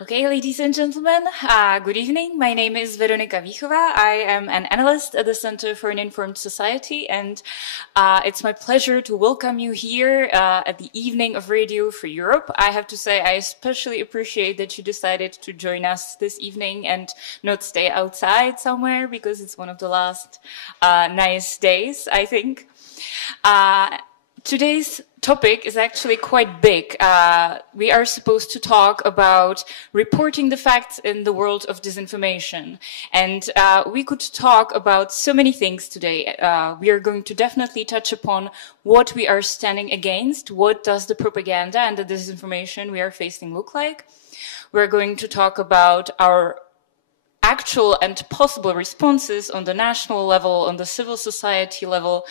Okay, ladies and gentlemen, good evening. My name is Veronika Víchová. I am an analyst at the Center for an Informed Society, and it's my pleasure to welcome you here at the evening of Radio for Europe. I have to say, I especially appreciate that you decided to join us this evening and not stay outside somewhere, because it's one of the last nice days, I think. Today's topic is actually quite big. We are supposed to talk about reporting the facts in the world of disinformation. And we could talk about so many things today. We are going to definitely touch upon what we are standing against. What does the propaganda and the disinformation we are facing look like? We're going to talk about our actual and possible responses on the national level, on the civil society level,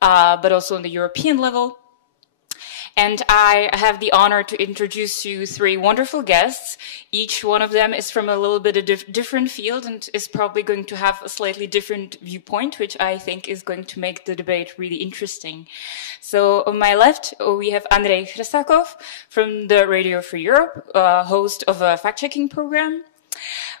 but also on the European level. And I have the honor to introduce you three wonderful guests. Each one of them is from a little bit of different field and is probably going to have a slightly different viewpoint, which I think is going to make the debate really interesting. So on my left, we have Andrey from the Radio for Europe, host of a fact-checking program.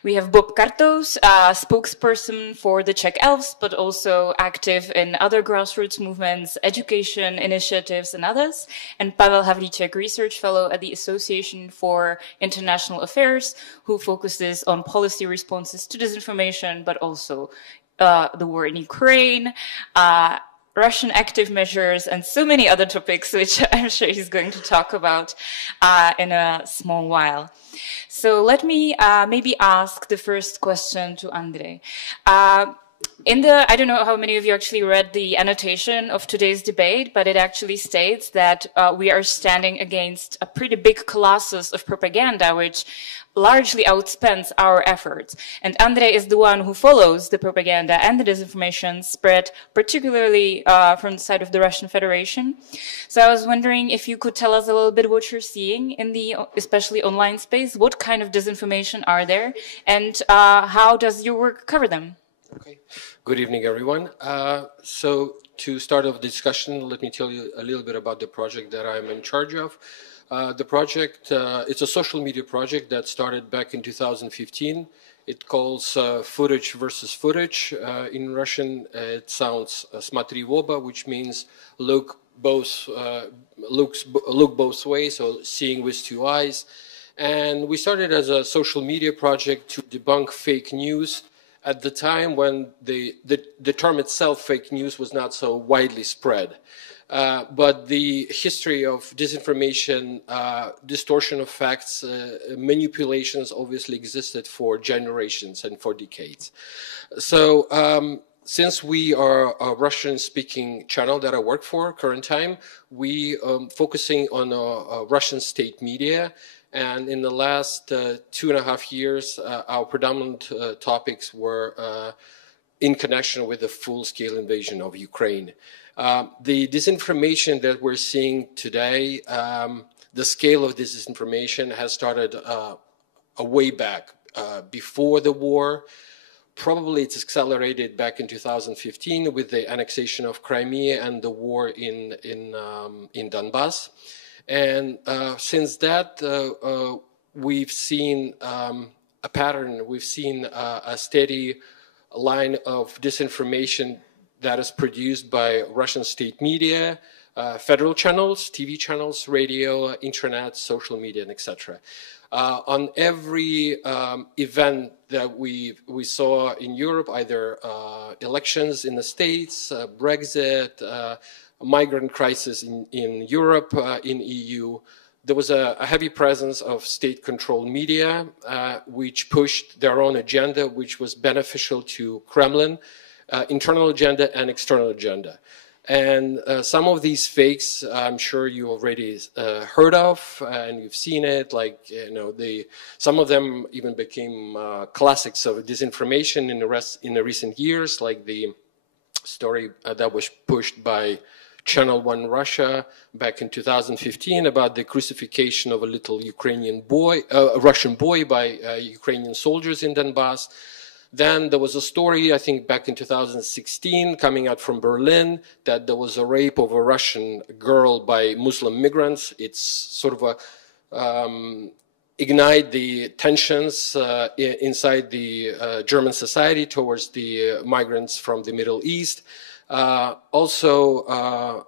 We have Kartous, spokesperson for the Czech Elves, but also active in other grassroots movements, education initiatives, and others. And Pavel Havlíček, research fellow at the Association for International Affairs, who focuses on policy responses to disinformation, but also the war in Ukraine, Russian active measures, and so many other topics, which I'm sure he's going to talk about in a small while. So let me maybe ask the first question to Andrey. I don't know how many of you actually read the annotation of today's debate, but it actually states that we are standing against a pretty big colossus of propaganda, which largely outspends our efforts. And Andrey is the one who follows the propaganda and the disinformation spread, particularly from the side of the Russian Federation. So I was wondering if you could tell us a little bit what you're seeing in the, especially online space. What kind of disinformation are there, and how does your work cover them? Okay. Good evening, everyone. So to start off the discussion, let me tell you a little bit about the project that I'm in charge of. The project, it's a social media project that started back in 2015. It calls Footage versus Footage. In Russian, it sounds Смотри в оба, which means look both ways, so seeing with two eyes. And we started as a social media project to debunk fake news at the time when the term itself, fake news, was not so widely spread. But the history of disinformation, distortion of facts, manipulations obviously existed for generations and for decades. So since we are a Russian-speaking channel that I work for current time, we focusing on Russian state media. And in the last 2.5 years, our predominant topics were in connection with the full-scale invasion of Ukraine. The disinformation that we're seeing today, the scale of this disinformation has started a way back before the war. Probably it's accelerated back in 2015 with the annexation of Crimea and the war in Donbass. And since that, we've seen a pattern, we've seen a steady line of disinformation that is produced by Russian state media, federal channels, TV channels, radio, internet, social media, and etc. On every event that we saw in Europe, either elections in the States, Brexit, migrant crisis in Europe, in EU, there was a heavy presence of state-controlled media, which pushed their own agenda, which was beneficial to Kremlin, internal agenda and external agenda. And some of these fakes, I'm sure you already heard of, and you've seen it. Like, you know, some of them even became classics of disinformation in the recent years, like the story that was pushed by Channel 1 Russia back in 2015 about the crucifixion of a little Russian boy by Ukrainian soldiers in Donbass. Then there was a story, I think back in 2016, coming out from Berlin, that there was a rape of a Russian girl by Muslim migrants. It's sort of ignite the tensions inside the German society towards the migrants from the Middle East. Also,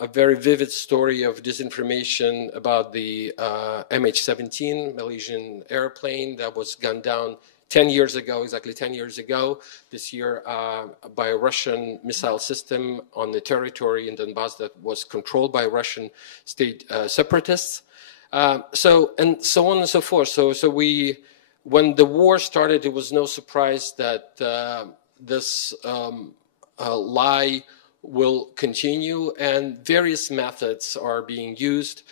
a very vivid story of disinformation about the MH17 Malaysian airplane that was gunned down 10 years ago, exactly 10 years ago, this year, by a Russian missile system on the territory in Donbass that was controlled by Russian state separatists. So on and so forth. So when the war started, it was no surprise that this lie will continue, and various methods are being used.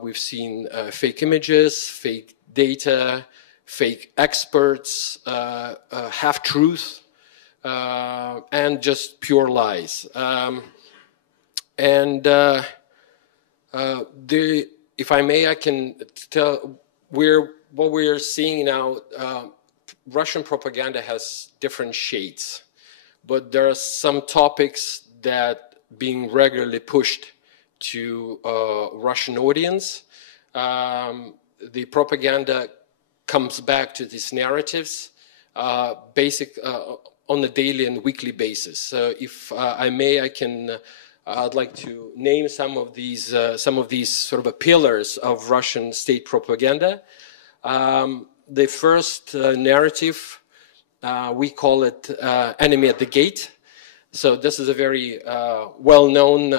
We've seen fake images, fake data, fake experts, half-truth, and just pure lies. If I may, I can tell what we're seeing now. Russian propaganda has different shades, but there are some topics that being regularly pushed to Russian audience. The propaganda comes back to these narratives on a daily and weekly basis. So if I may, I'd like to name some of these sort of pillars of Russian state propaganda. The first narrative, we call it enemy at the gate. So this is a very well-known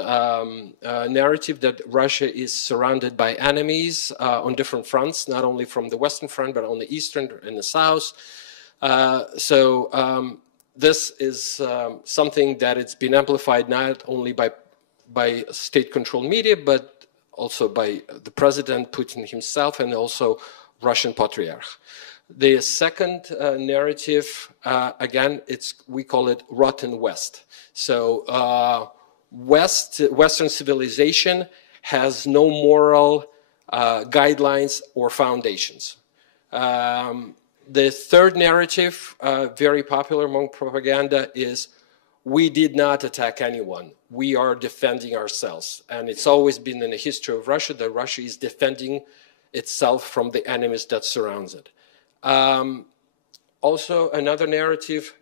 narrative that Russia is surrounded by enemies on different fronts, not only from the Western Front, but on the Eastern and the South. This is something that it's been amplified not only by state-controlled media, but also by the President Putin himself and also Russian Patriarch. The second narrative, again, we call it Rotten West. So Western civilization has no moral guidelines or foundations. The third narrative, very popular among propaganda, is we did not attack anyone. We are defending ourselves. And it's always been in the history of Russia that Russia is defending itself from the enemies that surrounds it. Also, another narrative,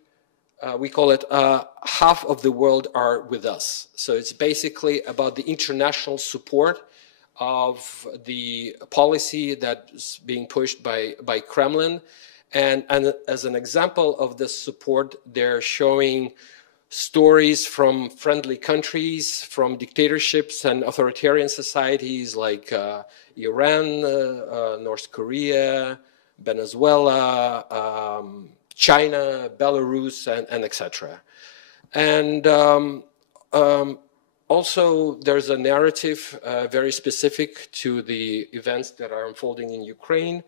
we call it half of the world are with us. So it's basically about the international support of the policy that's being pushed by Kremlin. And as an example of this support, they're showing stories from friendly countries, from dictatorships and authoritarian societies like Iran, North Korea, Venezuela, China, Belarus, and etc. And also, there's a narrative very specific to the events that are unfolding in Ukraine.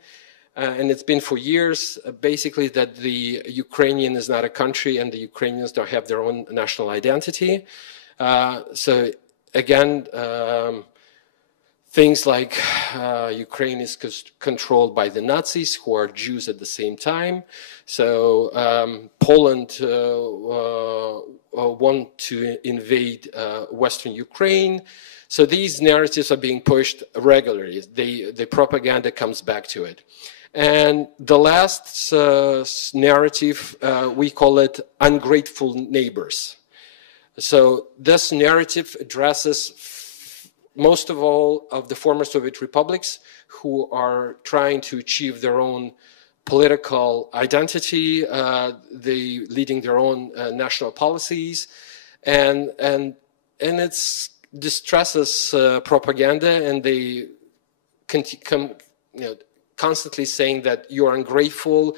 And it's been for years, basically, that the Ukrainian is not a country and the Ukrainians don't have their own national identity. So again, things like Ukraine is controlled by the Nazis, who are Jews at the same time. So Poland want to invade Western Ukraine. So these narratives are being pushed regularly. The propaganda comes back to it. And the last narrative, we call it ungrateful neighbors. So this narrative addresses most of all of the former Soviet republics who are trying to achieve their own political identity, they leading their own national policies, and it's distresses propaganda, and they constantly saying that you're ungrateful,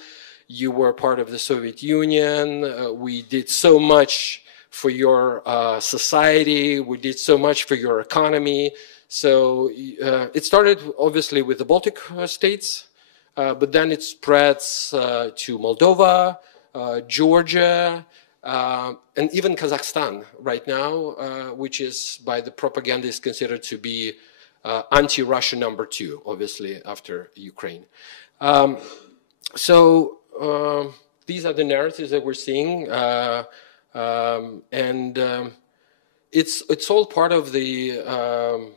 you were part of the Soviet Union, we did so much for your society, we did so much for your economy. So it started obviously with the Baltic states, but then it spreads to Moldova, Georgia, and even Kazakhstan right now, which is by the propaganda is considered to be anti-Russia number 2, obviously, after Ukraine. So these are the narratives that we're seeing. It's all part of the.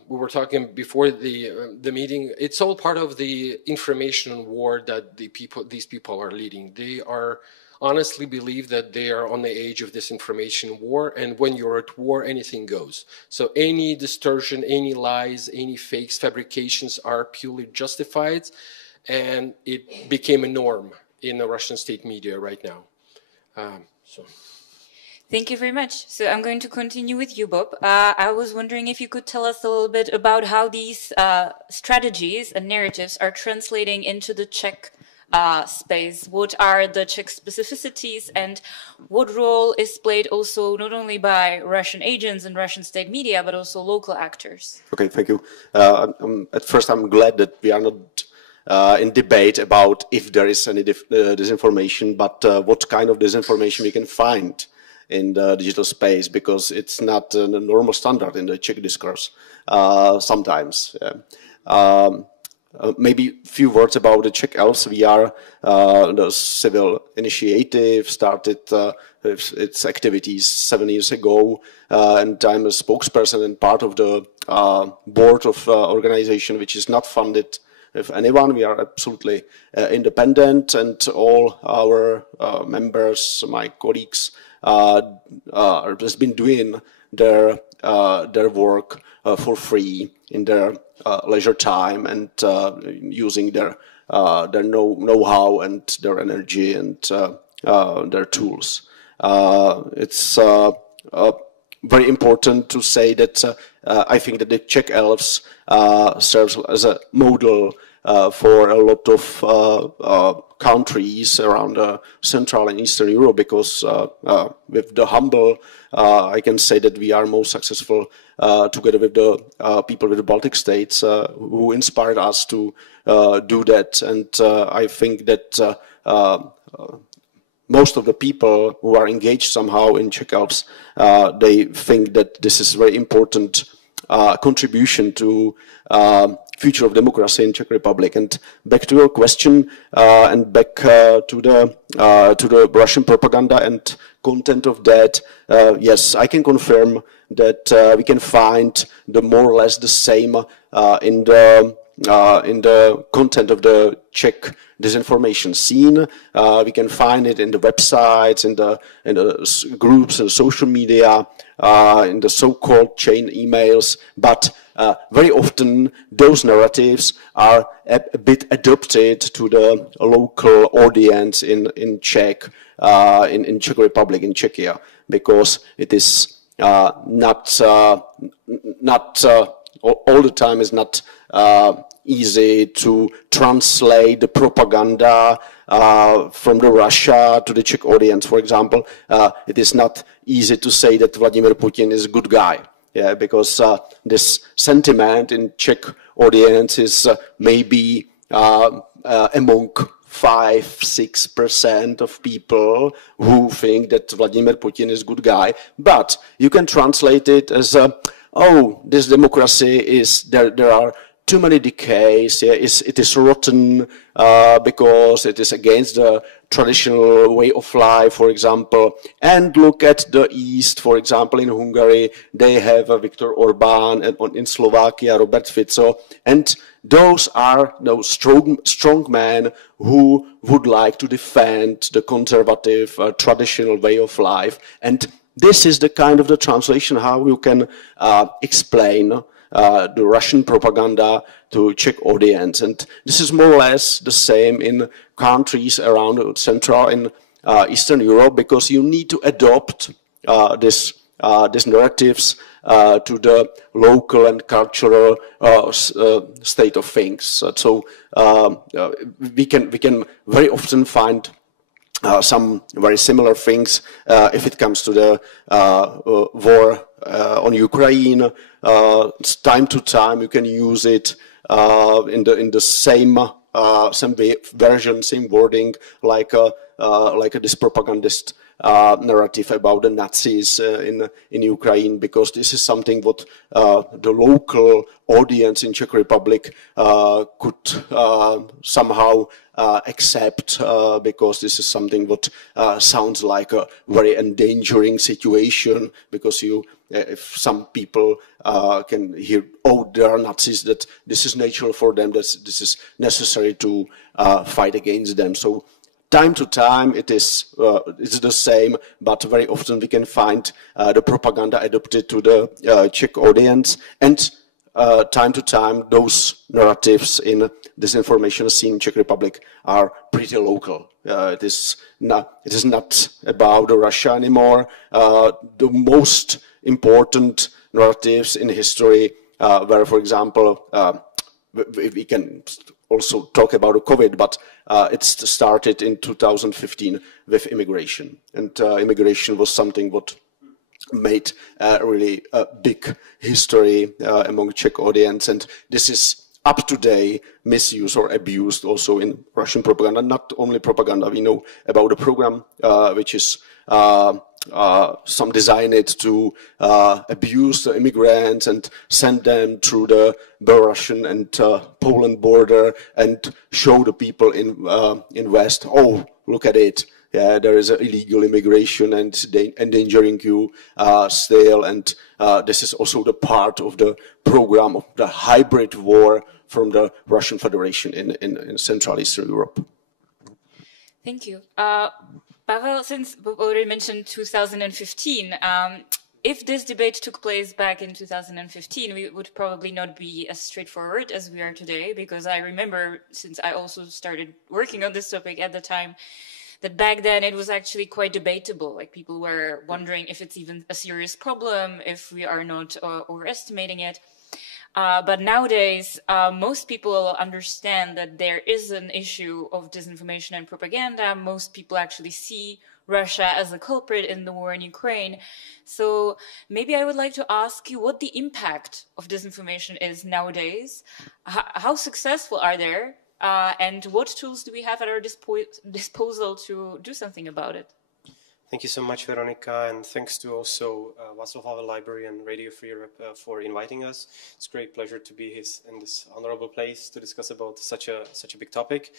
We were talking before the meeting. It's all part of the information war that these people are leading. They are honestly believe that they are on the edge of this information war, and when you're at war, anything goes. So any distortion, any lies, any fakes, fabrications are purely justified, and it became a norm in the Russian state media right now. Thank you very much. So I'm going to continue with you, Bob. I was wondering if you could tell us a little bit about how these strategies and narratives are translating into the Czech space. What are the Czech specificities, and what role is played also not only by Russian agents and Russian state media, but also local actors? Okay, thank you. At first, I'm glad that we are not in debate about if there is any disinformation, but what kind of disinformation we can find in the digital space, because it's not a normal standard in the Czech discourse sometimes. Yeah. Maybe a few words about the Czech Elves. We are the civil initiative, started its activities 7 years ago, and I'm a spokesperson and part of the board of organization which is not funded with anyone. We are absolutely independent, and all our members, my colleagues, has been doing their work for free in their leisure time, and using their know-how and their energy and their tools. It's very important to say that I think that the Czech Elves serves as a model for a lot of countries around Central and Eastern Europe, because with the humble, I can say that we are most successful together with the people with the Baltic states who inspired us to do that. And I think that most of the people who are engaged somehow in Czech Elves, they think that this is a very important contribution to future of democracy in Czech Republic. And back to your question, and back to the Russian propaganda and content of that, yes, I can confirm that we can find the more or less the same in the content of the Czech disinformation scene. We can find it in the websites, in the groups and social media, in the so-called chain emails, but very often those narratives are a bit adopted to the local audience in Czech, in Czech Republic, in Czechia, because it is not all the time is not easy to translate the propaganda from the Russia to the Czech audience. For example, it is not easy to say that Vladimir Putin is a good guy. Yeah, because this sentiment in Czech audience is maybe among 5-6% of people who think that Vladimir Putin is a good guy. But you can translate it as, oh, this democracy is, there are too many decays, yeah, it is rotten because it is against the traditional way of life, for example. And look at the East, for example, in Hungary, they have Viktor Orbán, and in Slovakia, Robert Fico. And those are those strong men who would like to defend the conservative, traditional way of life. And this is the kind of the translation how you can explain the Russian propaganda to Czech audience. And this is more or less the same in countries around Central and Eastern Europe, because you need to adopt these narratives to the local and cultural state of things. So we can very often find some very similar things if it comes to the war on Ukraine. Time to time you can use it in the same version, same wording, like this propagandist narrative about the Nazis in Ukraine, because this is something what the local audience in Czech Republic could somehow accept, because this is something what sounds like a very endangering situation, because if some people can hear, oh, there are Nazis, that this is natural for them, that this is necessary to fight against them. So time to time it's the same, but very often we can find the propaganda adapted to the Czech audience, and time to time those narratives in disinformation scene in Czech Republic are pretty local. It is not about Russia anymore. The most important narratives in history were, for example, we can also talk about COVID, but it started in 2015 with immigration. And immigration was something what made really a big history among Czech audience. And this is up to date misused or abused also in Russian propaganda. Not only propaganda, we know about the program, which is some designed to abuse the immigrants and send them through the Belarusian and Poland border and show the people in West, oh, look at it. Yeah, there is illegal immigration and endangering you still. And this is also the part of the program of the hybrid war from the Russian Federation in Central Eastern Europe. Thank you. Pavel, since we already mentioned 2015, if this debate took place back in 2015, we would probably not be as straightforward as we are today, because I remember, since I also started working on this topic at the time, that back then it was actually quite debatable. Like, people were wondering if it's even a serious problem, if we are not overestimating it. But nowadays, most people understand that there is an issue of disinformation and propaganda. Most people actually see Russia as a culprit in the war in Ukraine. So maybe I would like to ask you what the impact of disinformation is nowadays. How successful are there? And what tools do we have at our disposal to do something about it? Thank you so much, Veronika, and thanks to also Václav Havel Library and Radio Free Europe for inviting us. It's a great pleasure to be in this honorable place to discuss about such a big topic.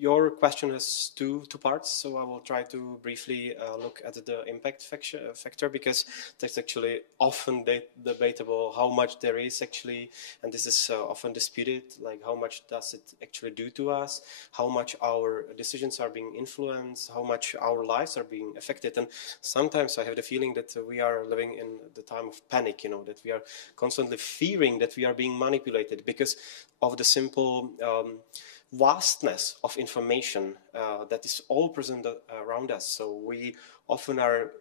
Your question has two parts, so I will try to briefly look at the impact factor, because that's actually often debatable how much there is actually, and this is often disputed, like how much does it actually do to us, how much our decisions are being influenced, how much our lives are being affected. And sometimes I have the feeling that we are living in the time of panic, that we are constantly fearing that we are being manipulated because of the simple vastness of information that is all present around us. So we often are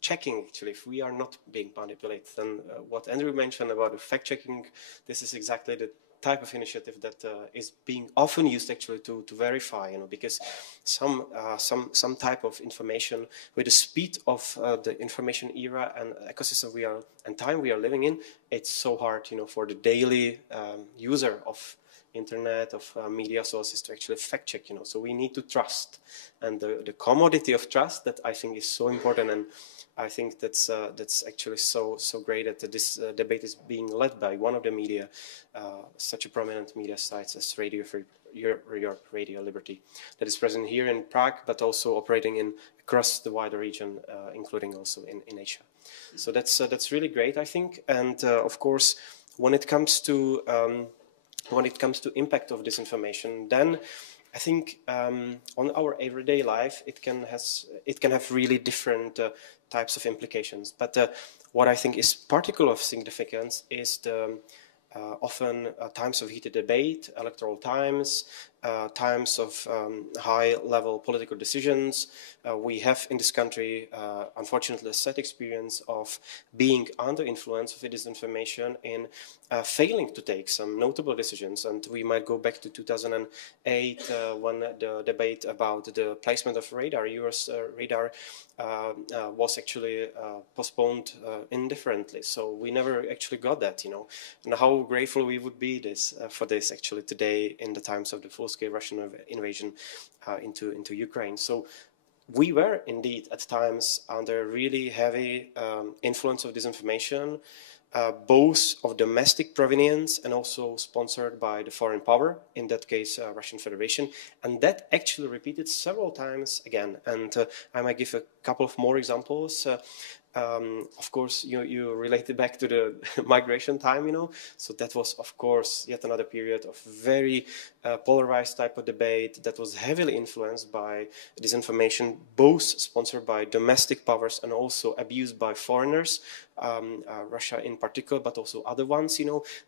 checking actually if we are not being manipulated. And what Andrew mentioned about the fact-checking, this is exactly the type of initiative that is being often used actually to verify, because some type of information with the speed of the information era and ecosystem and time we are living in, it's so hard, for the daily user of internet, of media sources to actually fact check, so we need to trust, and the commodity of trust, that I think is so important, and I think that's actually so great that this debate is being led by one of the media, such a prominent media sites as Radio Free Europe, Radio Liberty, that is present here in Prague, but also operating across the wider region, including also in Asia. So that's really great, I think, and of course, when it comes to impact of disinformation, then I think on our everyday life it can have really different types of implications. But what I think is particular of significance is the often times of heated debate, electoral times, times of high-level political decisions. We have in this country, unfortunately, a sad experience of being under influence of disinformation in failing to take some notable decisions. And we might go back to 2008 when the debate about the placement of radar, US radar, was actually postponed indifferently. So we never actually got that, and how grateful we would be for this actually today in the times of the full full-scale Russian invasion into Ukraine. So we were indeed at times under really heavy influence of disinformation, both of domestic provenience and also sponsored by the foreign power, in that case Russian Federation, and that actually repeated several times again. And I might give a couple of more examples. Of course, you related back to the migration time, so that was, of course, yet another period of very polarized type of debate that was heavily influenced by disinformation, both sponsored by domestic powers and also abused by foreigners, Russia in particular, but also other ones,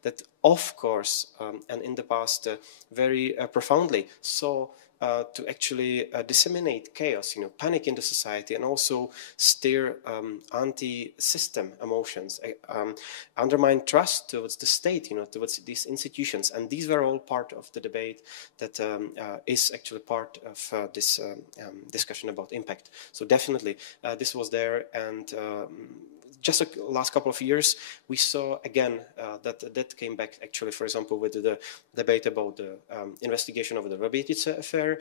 that, of course, and in the past very profoundly saw to actually disseminate chaos, panic in the society, and also stir anti-system emotions, undermine trust towards the state, towards these institutions. And these were all part of the debate that is actually part of this discussion about impact. So definitely this was there, and just the last couple of years, we saw again that came back actually, for example, with the debate about the investigation of the Verbětice affair,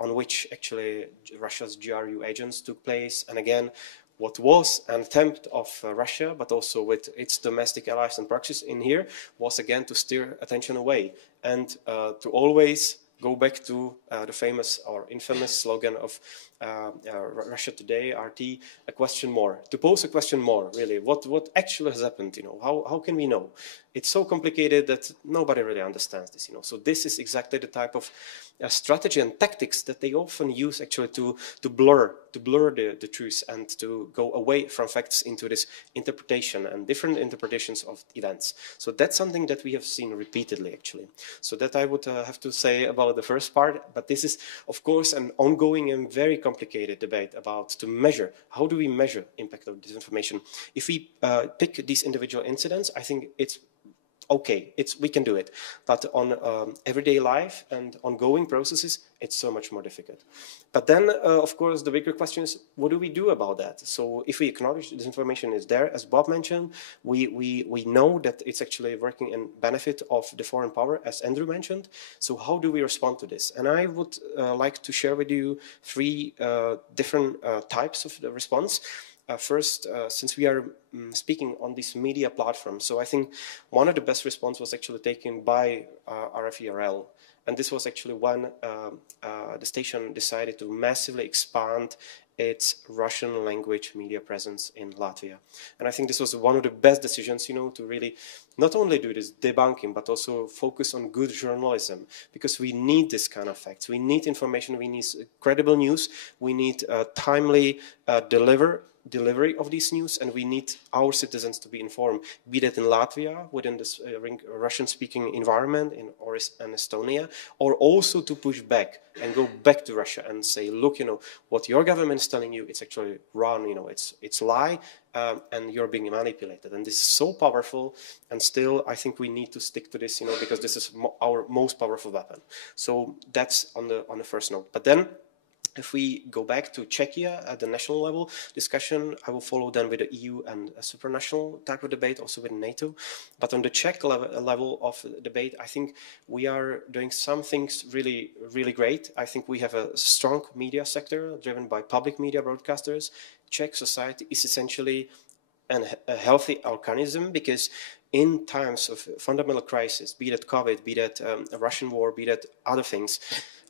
on which actually Russia's GRU agents took place. And again, what was an attempt of Russia, but also with its domestic allies and proxies in here, was again to steer attention away and to always go back to the famous or infamous slogan of Russia Today, RT, a question more. To pose a question more, really, what actually has happened, how can we know? It's so complicated that nobody really understands this, So this is exactly the type of strategy and tactics that they often use actually to blur the truth and to go away from facts into this interpretation and different interpretations of events. So that's something that we have seen repeatedly, actually. So that I would have to say about the first part, but this is, of course, an ongoing and very complicated debate about to measure. How do we measure impact of disinformation? If we pick these individual incidents, I think it's okay, we can do it. But on everyday life and ongoing processes, it's so much more difficult. But then, of course, the bigger question is, what do we do about that? So if we acknowledge this information is there, as Bob mentioned, we know that it's actually working in benefit of the foreign power, as Andrew mentioned. So how do we respond to this? And I would like to share with you three different types of the response. First, since we are speaking on this media platform, so I think one of the best response was actually taken by RFERL. And this was actually when the station decided to massively expand its Russian language media presence in Latvia. And I think this was one of the best decisions, to really not only do this debunking, but also focus on good journalism, because we need this kind of facts. We need information, we need credible news, we need timely delivery of these news, and we need our citizens to be informed, be that in Latvia, within this Russian-speaking environment, or in Estonia, or also to push back and go back to Russia and say, look, what your government is telling you, it's actually wrong, it's lie, and you're being manipulated. And this is so powerful, and still, I think we need to stick to this, because this is our most powerful weapon. So that's on the first note. But then, if we go back to Czechia at the national level discussion, I will follow then with the EU and a supranational type of debate, also with NATO. But on the Czech level of debate, I think we are doing some things really, really great. I think we have a strong media sector driven by public media broadcasters. Czech society is essentially a healthy organism, because in times of fundamental crisis, be that COVID, be that a Russian war, be that other things,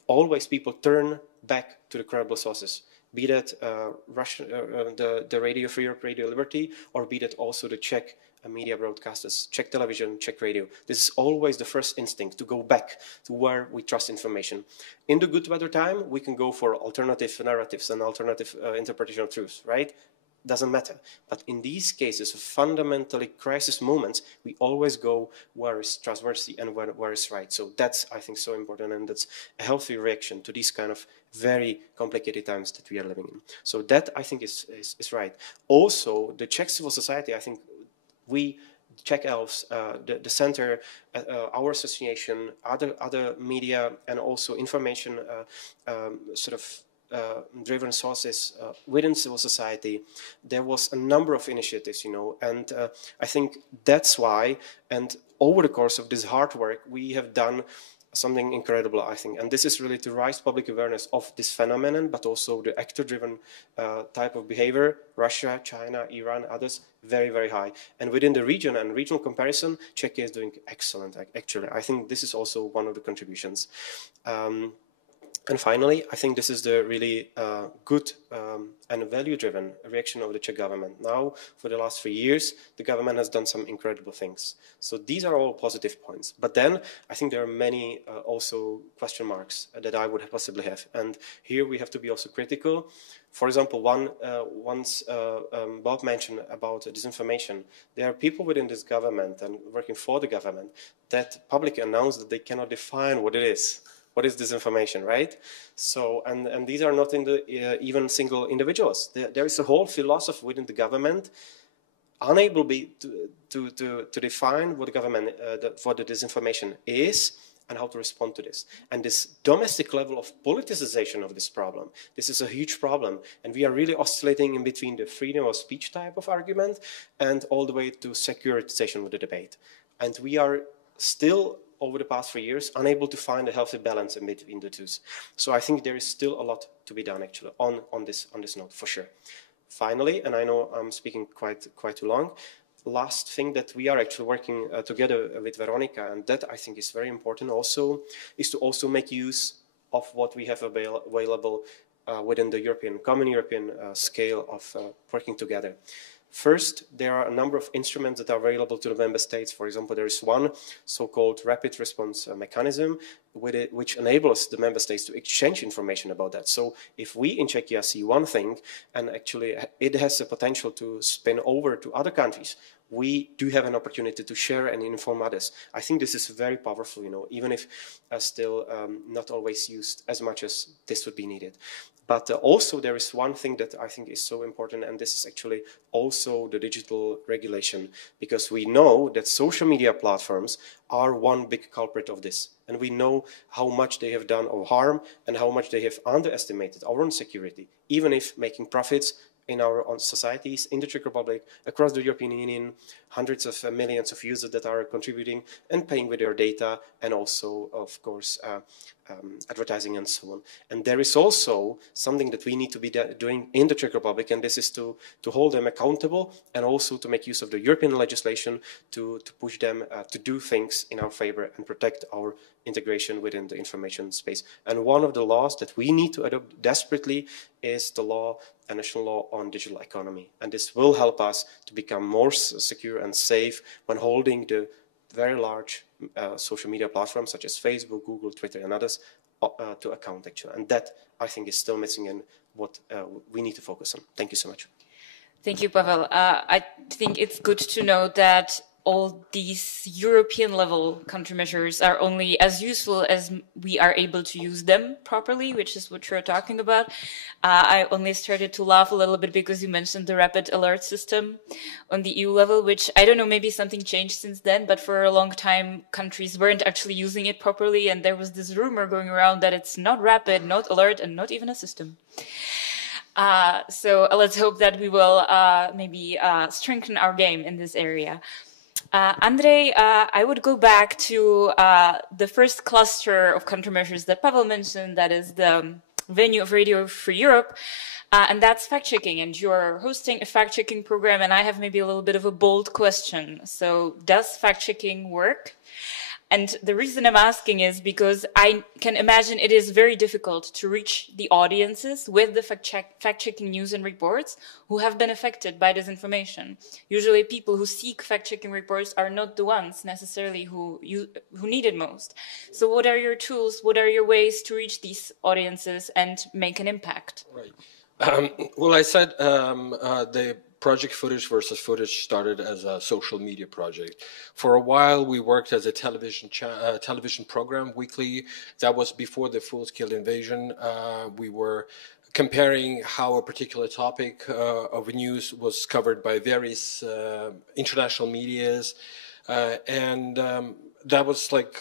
always people turn back to the credible sources, be that the Radio Free Europe, Radio Liberty, or be that also the Czech media broadcasters, Czech television, Czech radio. This is always the first instinct, to go back to where we trust information. In the good weather time, we can go for alternative narratives and alternative interpretation of truth, right? Doesn't matter. But in these cases of fundamentally crisis moments, we always go where is trustworthy and where is right. So that's, I think, so important, and that's a healthy reaction to these kind of very complicated times that we are living in. So that, I think, is right. Also, the Czech civil society, I think we, Czech Elves, the center, our association, other media, and also information driven sources within civil society, there was a number of initiatives, and I think that's why, and over the course of this hard work, we have done something incredible, I think. And this is really to raise public awareness of this phenomenon, but also the actor-driven type of behavior. Russia, China, Iran, others, very, very high. And within the region and regional comparison, Czechia is doing excellent, actually. I think this is also one of the contributions. And finally, I think this is the really good and value-driven reaction of the Czech government. Now, for the last 3 years, the government has done some incredible things. So these are all positive points. But then, I think there are many also question marks that I would possibly have. And here we have to be also critical. For example, once Bob mentioned about disinformation. There are people within this government and working for the government that publicly announce that they cannot define what it is. What is disinformation, right? So, and these are not in the even single individuals. There is a whole philosophy within the government unable to define what the government, what the disinformation is and how to respond to this. And this domestic level of politicization of this problem, this is a huge problem. And we are really oscillating in between the freedom of speech type of argument and all the way to securitization of the debate. And we are still, over the past 3 years, unable to find a healthy balance in between the two. So I think there is still a lot to be done, actually, on this note, for sure. Finally, and I know I'm speaking quite too long, last thing that we are actually working together with Veronika, and that I think is very important also, is to also make use of what we have available within the common European scale of working together. First, there are a number of instruments that are available to the member states. For example, there is one so-called rapid response mechanism which enables the member states to exchange information about that. So if we in Czechia see one thing and actually it has the potential to spin over to other countries, we do have an opportunity to share and inform others. I think this is very powerful, even if still not always used as much as this would be needed. But also there is one thing that I think is so important, and this is actually also the digital regulation, because we know that social media platforms are one big culprit of this. And we know how much they have done of harm and how much they have underestimated our own security, even if making profits in our own societies, in the Czech Republic, across the European Union, hundreds of millions of users that are contributing and paying with their data, and also, of course, advertising and so on. And there is also something that we need to be doing in the Czech Republic, and this is to hold them accountable and also to make use of the European legislation to push them to do things in our favor and protect our integration within the information space. And one of the laws that we need to adopt desperately is the law, a national law on digital economy. And this will help us to become more secure and safe when holding the very large social media platforms such as Facebook, Google, Twitter, and others to account, actually. And that, I think, is still missing in what we need to focus on. Thank you so much. Thank you, Pavel. I think it's good to know that all these European-level countermeasures are only as useful as we are able to use them properly, which is what you're talking about. I only started to laugh a little bit because you mentioned the rapid alert system on the EU level, which I don't know, maybe something changed since then, but for a long time, countries weren't actually using it properly, and there was this rumor going around that it's not rapid, not alert, and not even a system. So let's hope that we will maybe strengthen our game in this area. Andrey, I would go back to the first cluster of countermeasures that Pavel mentioned, that is the venue of Radio Free Europe, and that's fact-checking, and you're hosting a fact-checking program, and I have maybe a little bit of a bold question. So does fact-checking work? And the reason I'm asking is because I can imagine it is very difficult to reach the audiences with the fact-checking news and reports who have been affected by disinformation. Usually people who seek fact-checking reports are not the ones necessarily who need it most. So what are your tools, what are your ways to reach these audiences and make an impact? Right. Well, I said the Project Footage versus Footage started as a social media project. For a while, we worked as a television program weekly. That was before the full-scale invasion. We were comparing how a particular topic of news was covered by various international medias. And that was like,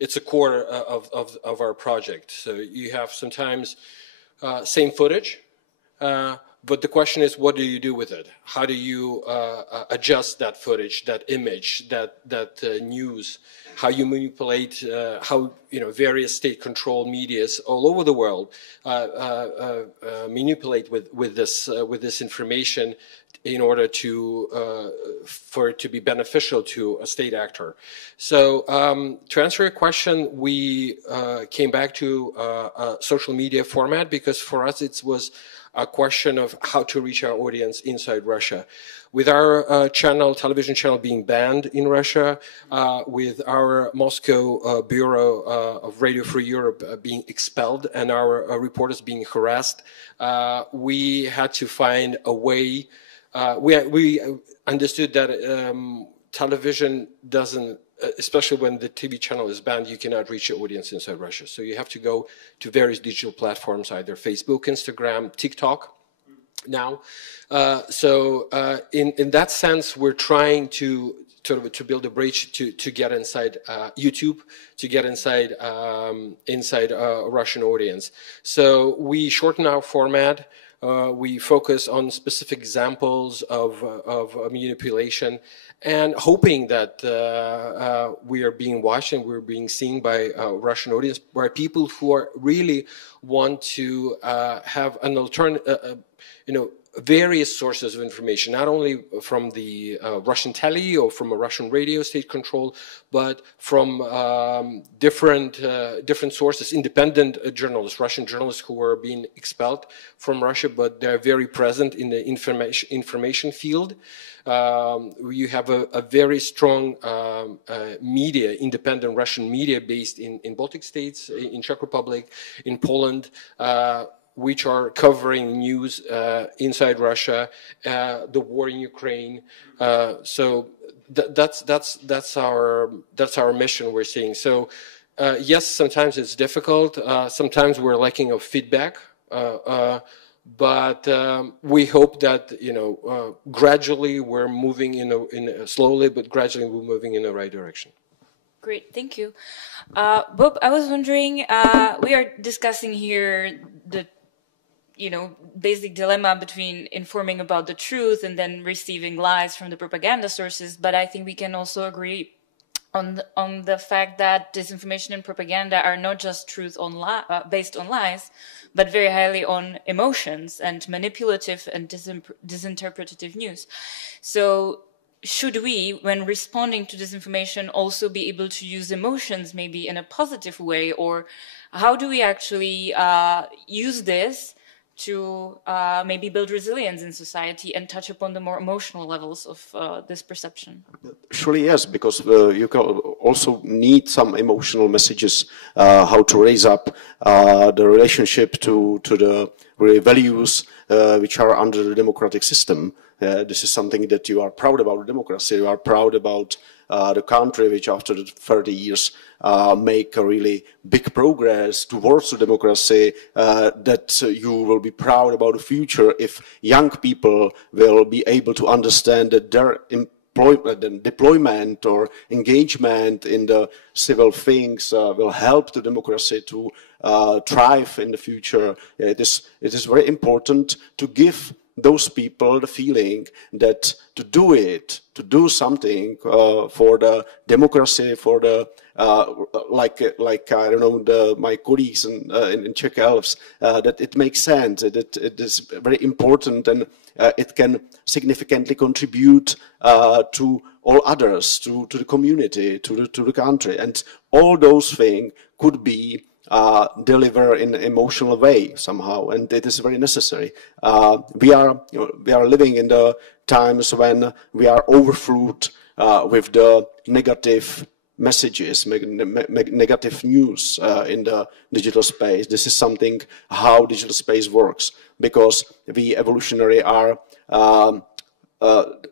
it's a core of our project. So you have sometimes same footage, But the question is, what do you do with it? How do you adjust that footage, that image, that news? How you manipulate, how various state-controlled medias all over the world manipulate with this information in order for it to be beneficial to a state actor. So to answer your question, we came back to a social media format because for us it was a question of how to reach our audience inside Russia. With our television channel being banned in Russia, with our Moscow Bureau of Radio Free Europe being expelled and our reporters being harassed, we had to find a way. We understood that television doesn't, especially when the TV channel is banned, you cannot reach your audience inside Russia. So you have to go to various digital platforms, either Facebook, Instagram, TikTok now. In that sense, we're trying to build a bridge to get inside YouTube, to get inside a Russian audience. So we shorten our format. We focus on specific examples of manipulation and hoping that we are being watched and we're being seen by a Russian audience, by people who are really want to have an alternative, various sources of information, not only from the Russian tele or from a Russian radio state control, but from different sources, independent journalists, Russian journalists who are being expelled from Russia, but they're very present in the information field. You have a very strong media, independent Russian media based in Baltic states, in Czech Republic, in Poland, which are covering news inside Russia, the war in Ukraine. So that's our mission we're seeing. So yes, sometimes it's difficult. Sometimes we're lacking of feedback. But we hope that gradually we're moving slowly, but gradually we're moving in the right direction. Great, thank you, Bob. I was wondering, we are discussing here the basic dilemma between informing about the truth and then receiving lies from the propaganda sources. But I think we can also agree on the fact that disinformation and propaganda are not just truth based on lies, but very highly on emotions and manipulative and disinterpretative news. So should we, when responding to disinformation, also be able to use emotions maybe in a positive way? Or how do we actually use this to maybe build resilience in society and touch upon the more emotional levels of this perception? Surely yes, because you can also need some emotional messages, how to raise up the relationship to the values which are under the democratic system. This is something that you are proud about democracy, you are proud about the country which after 30 years make a really big progress towards the democracy, that you will be proud about the future if young people will be able to understand that their deployment or engagement in the civil things will help the democracy to thrive in the future. It is very important to give those people the feeling that to do something for the democracy, for the like I don't know, my colleagues in Czech Elves, that it makes sense, that it is very important, and it can significantly contribute to all others, to the community, to the country, and all those things could be deliver in an emotional way somehow, and it is very necessary. We are living in the times when we are overflowed with the negative messages, negative news in the digital space. This is something how digital space works, because we evolutionary are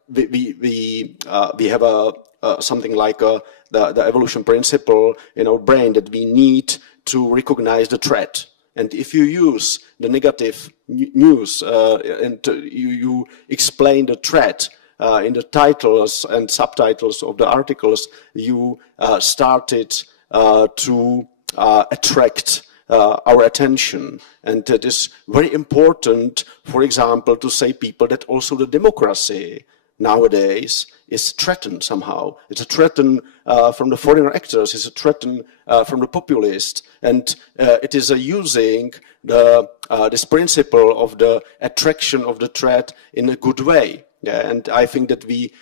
we have something like the evolution principle in our brain that we need to recognize the threat. And if you use the negative news and you explain the threat in the titles and subtitles of the articles, you started to attract our attention. And it is very important, for example, to say people that also the democracy nowadays is threatened somehow. It's a threat from the foreign actors, it's a threat from the populists, and it is using this principle of the attraction of the threat in a good way. Yeah, and I think that we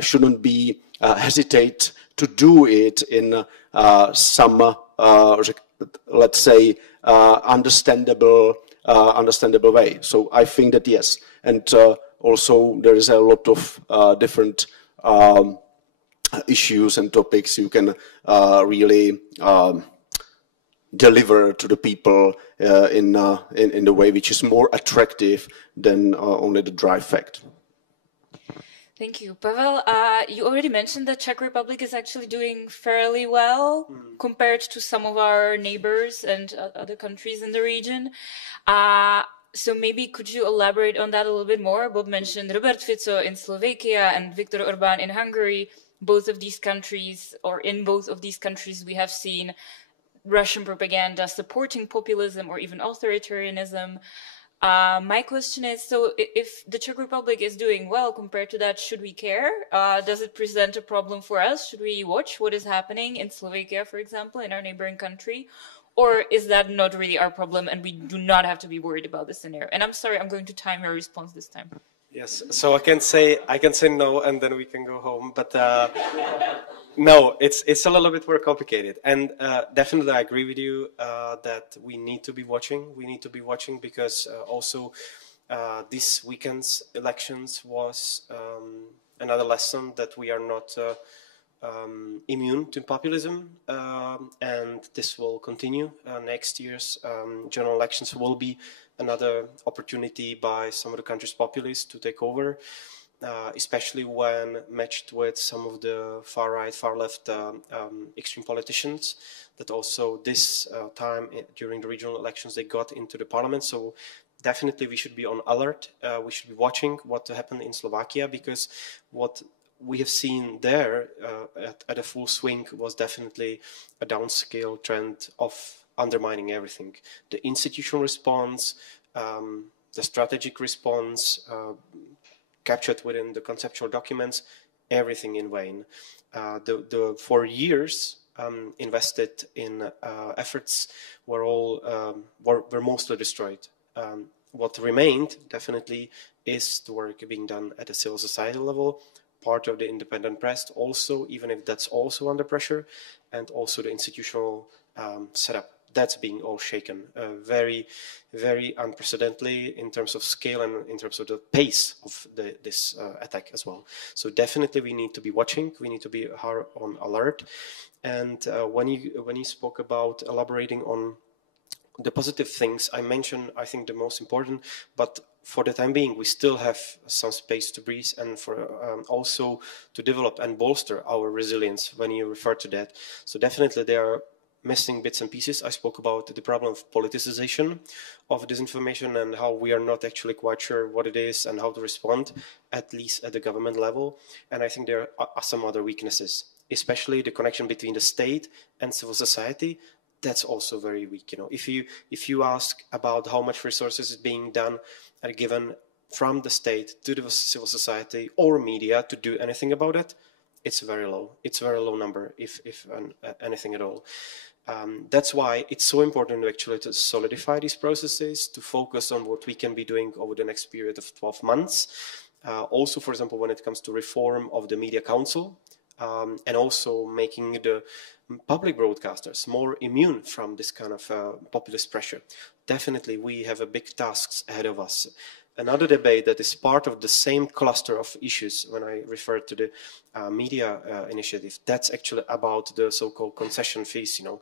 shouldn't be hesitate to do it in some, let's say, understandable way. So I think that yes, and also there is a lot of different issues and topics you can really deliver to the people in the way which is more attractive than only the dry fact. Thank you. Pavel, you already mentioned that Czech Republic is actually doing fairly well compared to some of our neighbors and other countries in the region. So maybe could you elaborate on that a little bit more? Bob mentioned Robert Fico in Slovakia and Viktor Orbán in Hungary. Both of these countries, or in both of these countries, we have seen Russian propaganda supporting populism or even authoritarianism. My question is, so if the Czech Republic is doing well compared to that, should we care? Does it present a problem for us? Should we watch what is happening in Slovakia, for example, in our neighboring country? Or is that not really our problem and we do not have to be worried about this scenario? And I'm sorry, I'm going to time your response this time. Yes, so I can say no and then we can go home, but no, it's a little bit more complicated. And definitely I agree with you that we need to be watching. We need to be watching because also this weekend's elections was another lesson that we are not immune to populism, and this will continue. Next year's general elections will be another opportunity by some of the country's populists to take over, especially when matched with some of the far-right, far-left extreme politicians that also this time during the regional elections they got into the parliament. So definitely we should be on alert. We should be watching what happened in Slovakia, because what we have seen there at a full swing was definitely a downscale trend of undermining everything. The institutional response, the strategic response, captured within the conceptual documents, everything in vain. For years invested in efforts were mostly destroyed. What remained definitely is the work being done at a civil society level, part of the independent press also, even if that's also under pressure, and also the institutional setup. That's being all shaken very, very unprecedentedly in terms of scale and in terms of the pace of this attack as well. So definitely we need to be watching. We need to be hard on alert. And when you spoke about elaborating on the positive things, I mentioned, I think, the most important, but for the time being, we still have some space to breathe and for also to develop and bolster our resilience when you refer to that. So definitely there are missing bits and pieces. I spoke about the problem of politicization of disinformation and how we are not actually quite sure what it is and how to respond, at least at the government level. And I think there are some other weaknesses, especially the connection between the state and civil society. That's also very weak. You know, if you ask about how much resources is being done and given from the state to the civil society or media to do anything about it, it's very low. It's a very low number, if anything at all. That's why it's so important to actually to solidify these processes, to focus on what we can be doing over the next period of 12 months. Also, for example, when it comes to reform of the Media Council, and also making the public broadcasters more immune from this kind of populist pressure. Definitely, we have a big tasks ahead of us. Another debate that is part of the same cluster of issues when I refer to the media initiative, that's actually about the so-called concession fees, you know,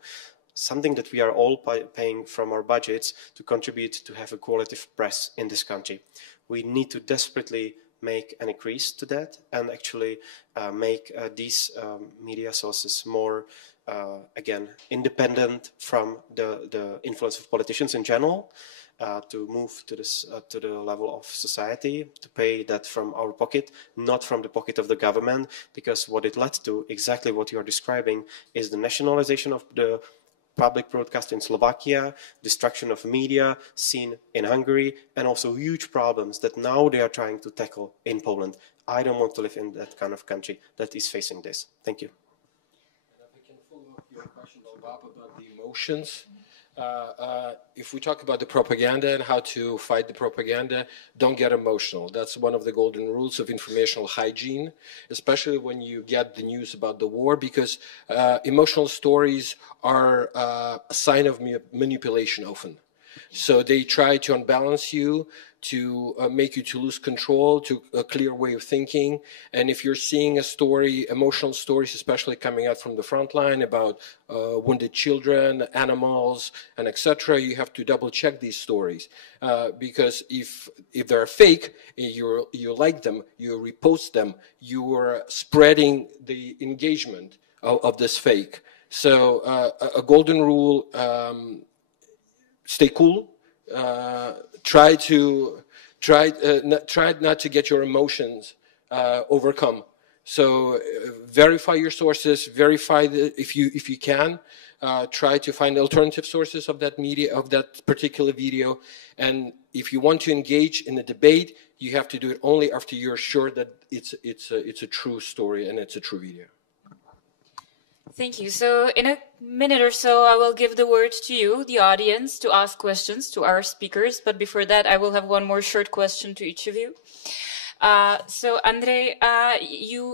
something that we are all paying from our budgets to contribute to have a quality press in this country. We need to desperately make an increase to that and actually make these media sources more, again, independent from the influence of politicians in general, to move to this to the level of society, to pay that from our pocket, not from the pocket of the government, because what it led to, exactly what you are describing, is the nationalization of the public broadcast in Slovakia, destruction of media seen in Hungary, and also huge problems that now they are trying to tackle in Poland. I don't want to live in that kind of country that is facing this. Thank you. And if I can follow up your question, Bob, about the emotions. If we talk about the propaganda and how to fight the propaganda, don't get emotional. That's one of the golden rules of informational hygiene, especially when you get the news about the war, because emotional stories are a sign of manipulation often. So they try to unbalance you, to make you to lose control, to a clear way of thinking. And if you're seeing a story, emotional stories, especially coming out from the front line about wounded children, animals, and etc., you have to double check these stories. Because if they're fake, you like them, you repost them, you're spreading the engagement of this fake. So a golden rule, stay cool. Try not to get your emotions overcome. So verify your sources. Verify if you can. Try to find alternative sources of that media, of that particular video. And if you want to engage in the debate, you have to do it only after you're sure that it's a true story and it's a true video. Thank you. So in a minute or so, I will give the word to you, the audience, to ask questions to our speakers. But before that, I will have one more short question to each of you. So Andrey,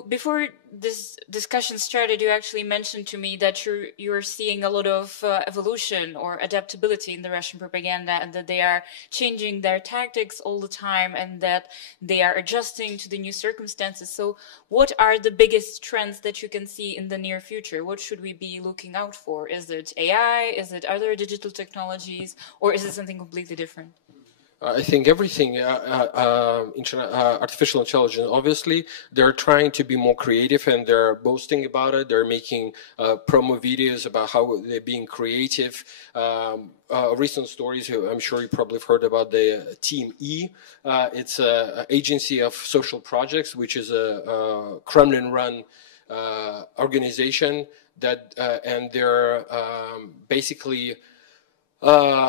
before this discussion started, you actually mentioned to me that you're seeing a lot of evolution or adaptability in the Russian propaganda, and that they are changing their tactics all the time, and that they are adjusting to the new circumstances. So what are the biggest trends that you can see in the near future? What should we be looking out for? Is it AI? Is it other digital technologies? Or is it something completely different? I think everything, artificial intelligence, obviously, they're trying to be more creative and they're boasting about it. They're making promo videos about how they're being creative. Recent stories, I'm sure you probably have heard about the Team E. It's an agency of social projects, which is a Kremlin-run organization that, and they're basically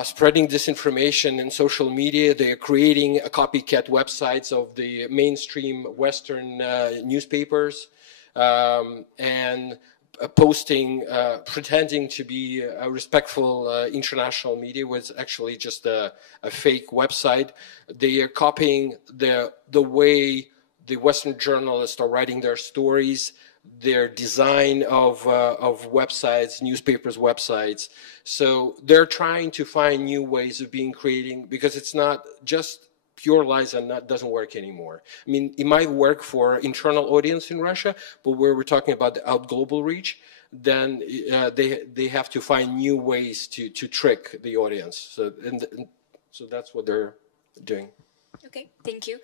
spreading disinformation in social media. They are creating copycat websites of the mainstream Western newspapers and posting, pretending to be a respectful international media was actually just a fake website. They are copying the way the Western journalists are writing their stories, their design of websites, newspapers' websites. So they're trying to find new ways of creating, because it's not just pure lies and that doesn't work anymore. I mean, it might work for internal audience in Russia, but where we're talking about the global reach, then they have to find new ways to trick the audience. So so that's what they're doing. Okay, thank you.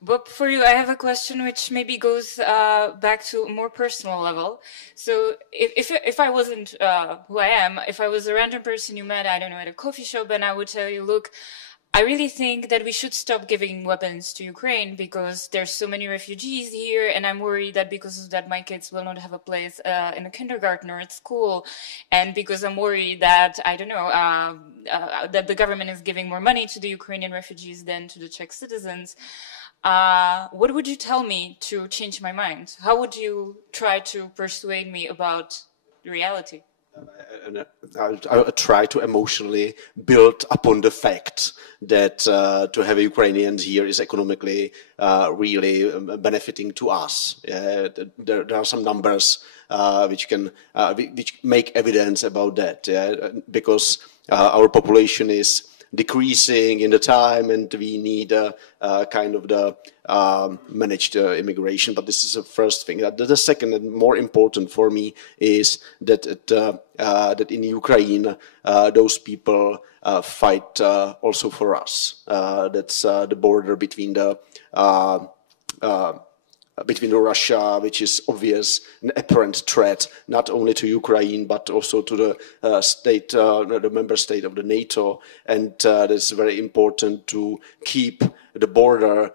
But for you, I have a question which maybe goes back to a more personal level. So if I wasn't who I am, if I was a random person you met, I don't know, at a coffee shop, and I would tell you, look, I really think that we should stop giving weapons to Ukraine because there's so many refugees here, and I'm worried that because of that my kids will not have a place in a kindergarten or at school, and because I'm worried that, I don't know, that the government is giving more money to the Ukrainian refugees than to the Czech citizens. What would you tell me to change my mind? How would you try to persuade me about the reality? I'll try to emotionally build upon the fact that to have Ukrainians here is economically really benefiting to us. There are some numbers which make evidence about that, because our population is decreasing in the time, and we need kind of the managed immigration. But this is the first thing. The second and more important for me is that that in Ukraine those people fight also for us. That's the border between Russia, which is obvious, an apparent threat not only to Ukraine but also to the member state of the NATO, and it's very important to keep the border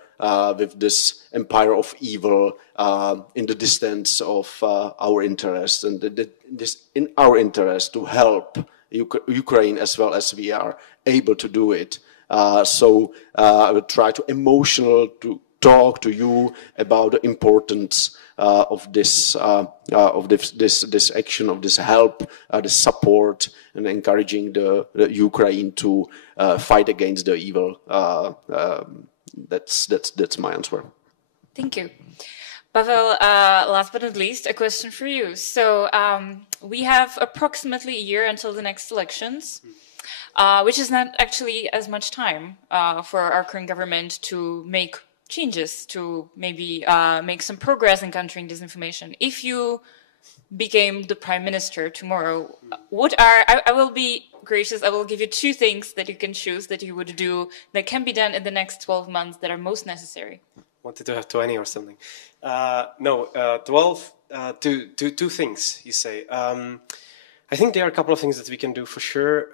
with this empire of evil in the distance of our interest, and this in our interest to help Ukraine as well as we are able to do it. So I will try to to talk to you about the importance of this action, of this help, the support, and encouraging the Ukraine to fight against the evil. That's my answer. Thank you. Pavel, last but not least, a question for you. So we have approximately a year until the next elections, which is not actually as much time for our current government to make changes, to maybe make some progress in countering disinformation. If you became the prime minister tomorrow, I will be gracious, I will give you 2 things that you can choose that you would do that can be done in the next 12 months that are most necessary. Wanted to have 20 or something. 12, two things, you say. I think there are a couple of things that we can do for sure.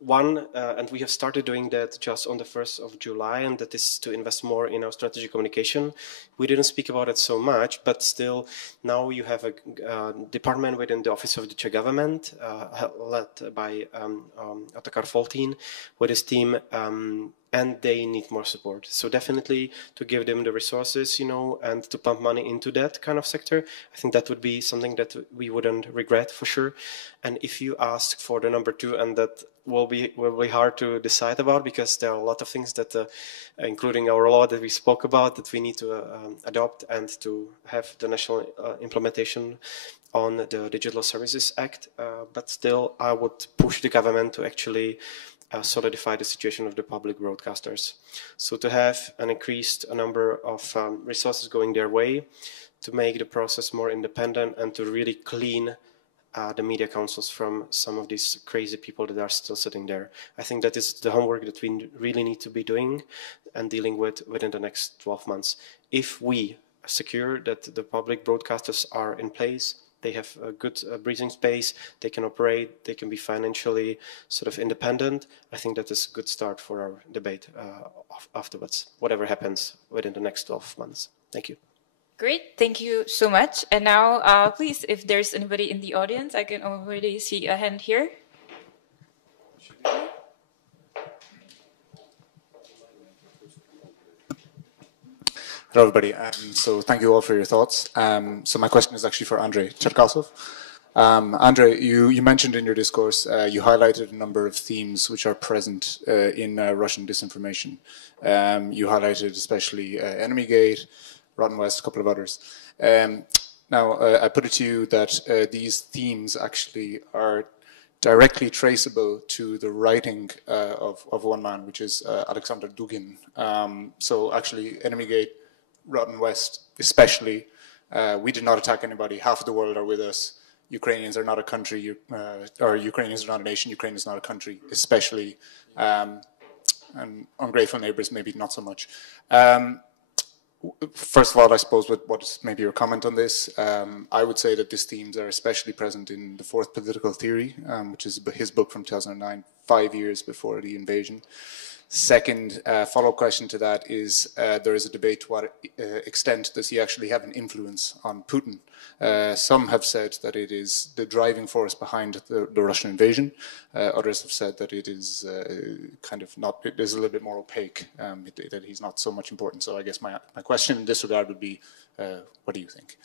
One, and we have started doing that just on the 1st of July, and that is to invest more in our strategic communication. We didn't speak about it so much, but still, now you have a department within the office of the Czech government, led by Otakar Foltín with his team, and they need more support. So definitely to give them the resources, and to pump money into that kind of sector. I think that would be something that we wouldn't regret for sure. And if you ask for the number 2, and that will be hard to decide about, because there are a lot of things that, including our law that we spoke about, that we need to adopt and to have the national implementation on the Digital Services Act. But still, I would push the government to actually solidify the situation of the public broadcasters. So to have an increased number of resources going their way, to make the process more independent, and to really clean the media councils from some of these crazy people that are still sitting there. I think that is the homework that we really need to be doing and dealing with within the next 12 months. If we secure that the public broadcasters are in place, they have a good breathing space, they can operate, they can be financially sort of independent, I think that is a good start for our debate afterwards, whatever happens within the next 12 months. Thank you. Great, thank you so much. And now, please, if there's anybody in the audience, I can already see a hand here. Hello, everybody. So thank you all for your thoughts. So my question is actually for Andrey Cherkasov. Andrey, you mentioned in your discourse, you highlighted a number of themes which are present in Russian disinformation. You highlighted especially Enemygate, Rotten West, a couple of others. Now, I put it to you that these themes actually are directly traceable to the writing of one man, which is Alexander Dugin. So actually, Enemygate, Rotten West, especially, we did not attack anybody. Half of the world are with us. Ukrainians are not a country, or Ukrainians are not a nation. Ukraine is not a country, especially, and ungrateful neighbors, maybe not so much. First of all, I suppose, what is maybe your comment on this? I would say that these themes are especially present in The Fourth Political Theory, which is his book from 2009, 5 years before the invasion. Second follow-up question to that is, there is a debate to what extent does he actually have an influence on Putin? Some have said that it is the driving force behind the Russian invasion. Others have said that it is kind of not, it is a little bit more opaque, that he's not so much important. So I guess my question in this regard would be, what do you think?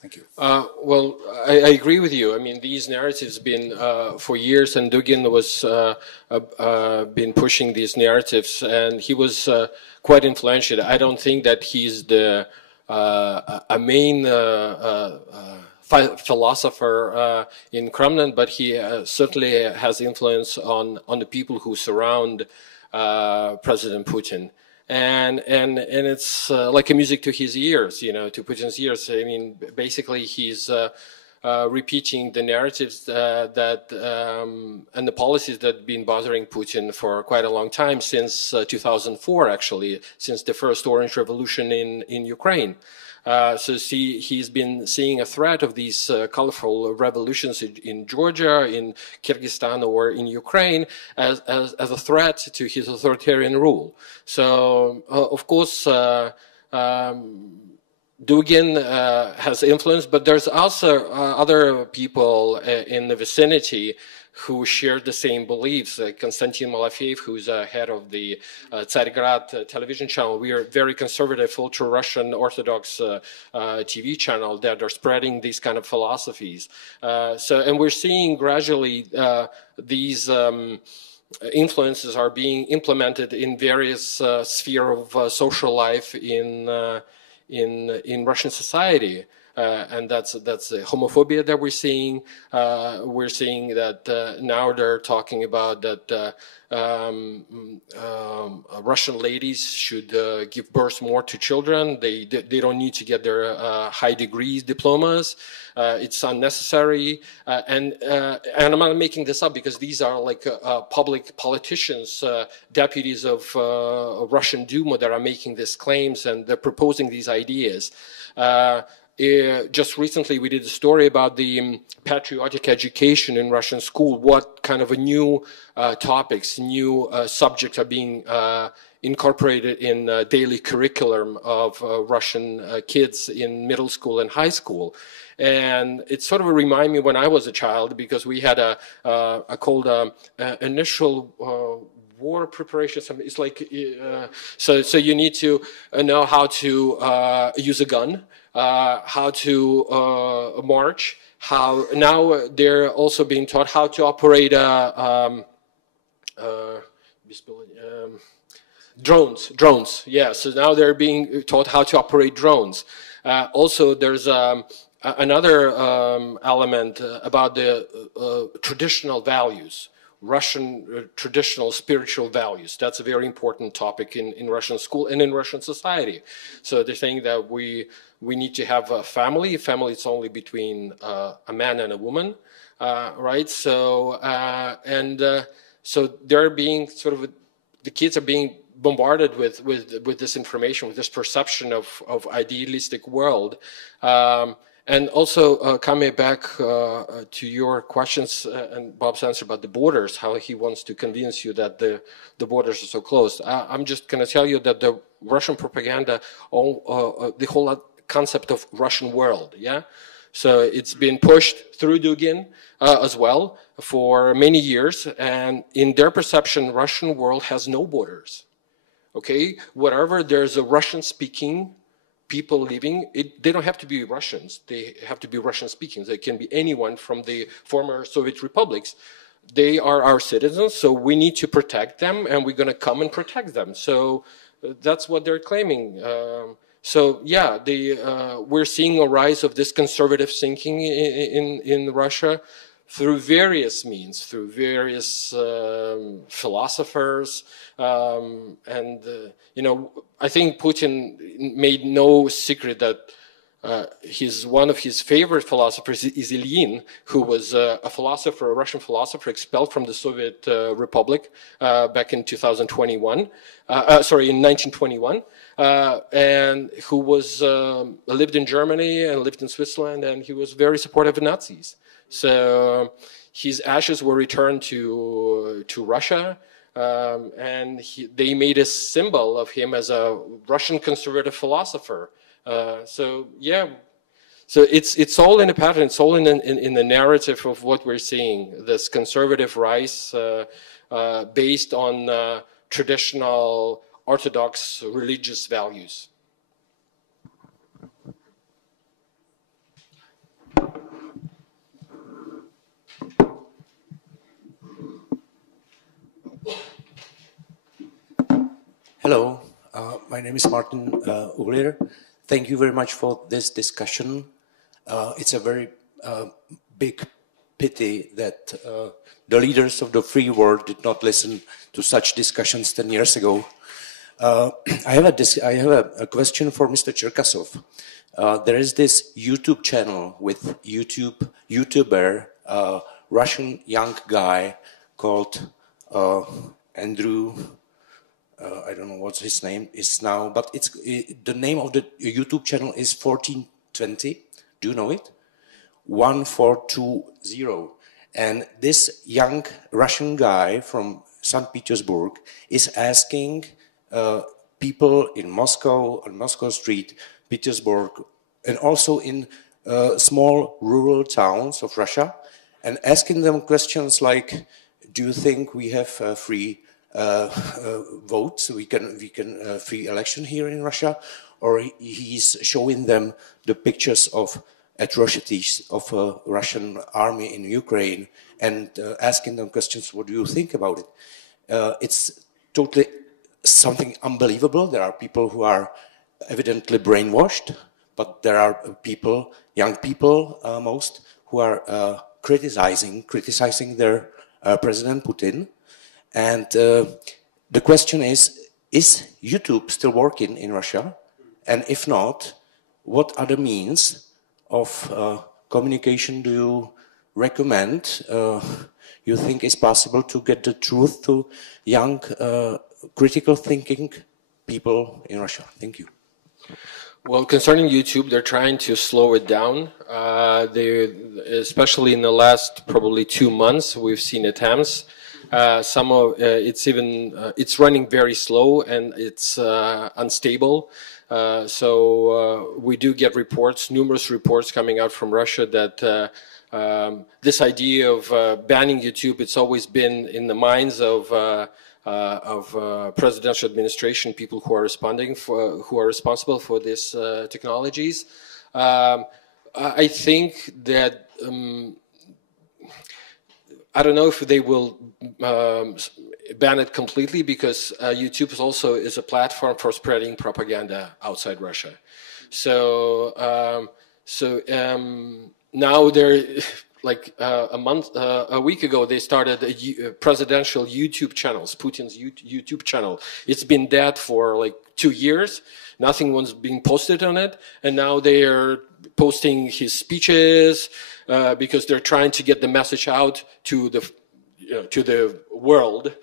Thank you. Well, I agree with you. I mean, these narratives been for years, and Dugin was been pushing these narratives, and he was quite influential. I don't think that he's the a main philosopher in Kremlin, but he certainly has influence on the people who surround President Putin. And it's like a music to his ears, you know, to Putin's ears. I mean, basically, he's repeating the narratives that and the policies that have been bothering Putin for quite a long time, since 2004, actually, since the first Orange Revolution in Ukraine. So he's been seeing a threat of these colorful revolutions in Georgia, in Kyrgyzstan, or in Ukraine as a threat to his authoritarian rule. So, of course, Dugin has influence, but there's also other people in the vicinity who share the same beliefs. Konstantin Malafeyev, who's head of the Tsargrad television channel, we are very conservative, ultra-Russian Orthodox TV channel that are spreading these kind of philosophies. And we're seeing gradually these influences are being implemented in various spheres of social life in Russian society. And that's the homophobia that we're seeing. We're seeing that now they're talking about that Russian ladies should give birth more to children. They don't need to get their high degrees, diplomas. It's unnecessary. And I'm not making this up because these are like public politicians, deputies of Russian Duma that are making these claims, and they're proposing these ideas. Just recently, we did a story about the patriotic education in Russian school. What kind of a new topics, new subjects are being incorporated in daily curriculum of Russian kids in middle school and high school. And it sort of reminded me when I was a child, because we had called initial war preparation. It's like so you need to know how to use a gun. How to march, how now they're also being taught how to operate drones. Yeah, so now they're being taught how to operate drones. Also, there's another element about the traditional values. Russian traditional spiritual values. That's a very important topic in Russian school and in Russian society. So they're saying that we need to have a family. A family is only between a man and a woman, right? So so they're being sort of the kids are being bombarded with this information, with this perception of idealistic world. And also, coming back to your questions and Bob's answer about the borders, how he wants to convince you that the borders are so closed. I'm just going to tell you that the Russian propaganda, the whole concept of Russian world, yeah? So it's been pushed through Dugin as well for many years. And in their perception, Russian world has no borders, okay? Wherever there's a Russian-speaking people living, they don't have to be Russians. They have to be Russian-speaking. They can be anyone from the former Soviet republics. They are our citizens, so we need to protect them, and we're going to come and protect them. So that's what they're claiming. So yeah, we're seeing a rise of this conservative thinking in Russia through various means, through various philosophers, and you know, I think Putin made no secret that one of his favorite philosophers is Ilyin, who was a philosopher, a Russian philosopher expelled from the Soviet Republic back in 2021. Sorry, in 1921, and who was lived in Germany and lived in Switzerland, and he was very supportive of Nazis. So his ashes were returned to Russia, and they made a symbol of him as a Russian conservative philosopher. So yeah, so it's all in a pattern. It's all in the narrative of what we're seeing. This conservative rise based on traditional Orthodox religious values. Hello, my name is Martin Uglier. Thank you very much for this discussion. It's a very big pity that the leaders of the free world did not listen to such discussions 10 years ago. I have a question for Mr. Cherkasov. There is this YouTube channel with YouTuber, Russian young guy called Andrew. I don't know what his name is now, but the name of the YouTube channel is 1420. Do you know it? 1420. And this young Russian guy from St. Petersburg is asking people in Moscow, on Moscow Street, Petersburg, and also in small rural towns of Russia, and asking them questions like, do you think we have free votes, we can free election here in Russia? Or he's showing them the pictures of atrocities of a Russian army in Ukraine and asking them questions, what do you think about it? It's totally something unbelievable. There are people who are evidently brainwashed, but there are people, young people most, who are criticizing their President Putin. And the question is YouTube still working in Russia? And if not, what other means of communication do you recommend, you think is possible to get the truth to young, critical thinking people in Russia? Thank you. Well, concerning YouTube, they're trying to slow it down. Especially in the last probably 2 months, we've seen attempts. It's running very slow and it's unstable. So we do get reports, numerous reports coming out from Russia that this idea of banning YouTube, it's always been in the minds of presidential administration, people who are responsible for these technologies. I think that I don't know if they will ban it completely, because YouTube is a platform for spreading propaganda outside Russia. So now they're like a week ago, they started a presidential YouTube channels, Putin's YouTube channel. It's been dead for like 2 years. Nothing was being posted on it. And now they are posting his speeches because they're trying to get the message out to the world,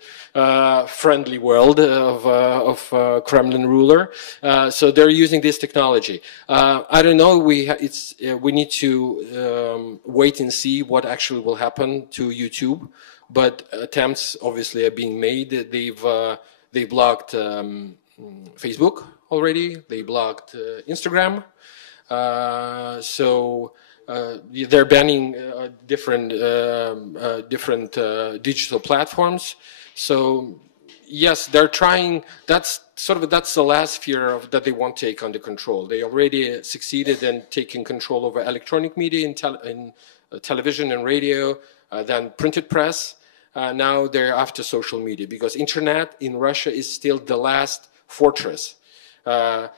friendly world of Kremlin ruler. So they're using this technology. I don't know. We need to wait and see what actually will happen to YouTube. But attempts obviously are being made. They blocked Facebook already. They blocked Instagram. They're banning different digital platforms. So yes, they're trying. That's the last sphere that they want to take under control. They already succeeded in taking control over electronic media in television and radio, then printed press. Now they're after social media, because internet in Russia is still the last fortress.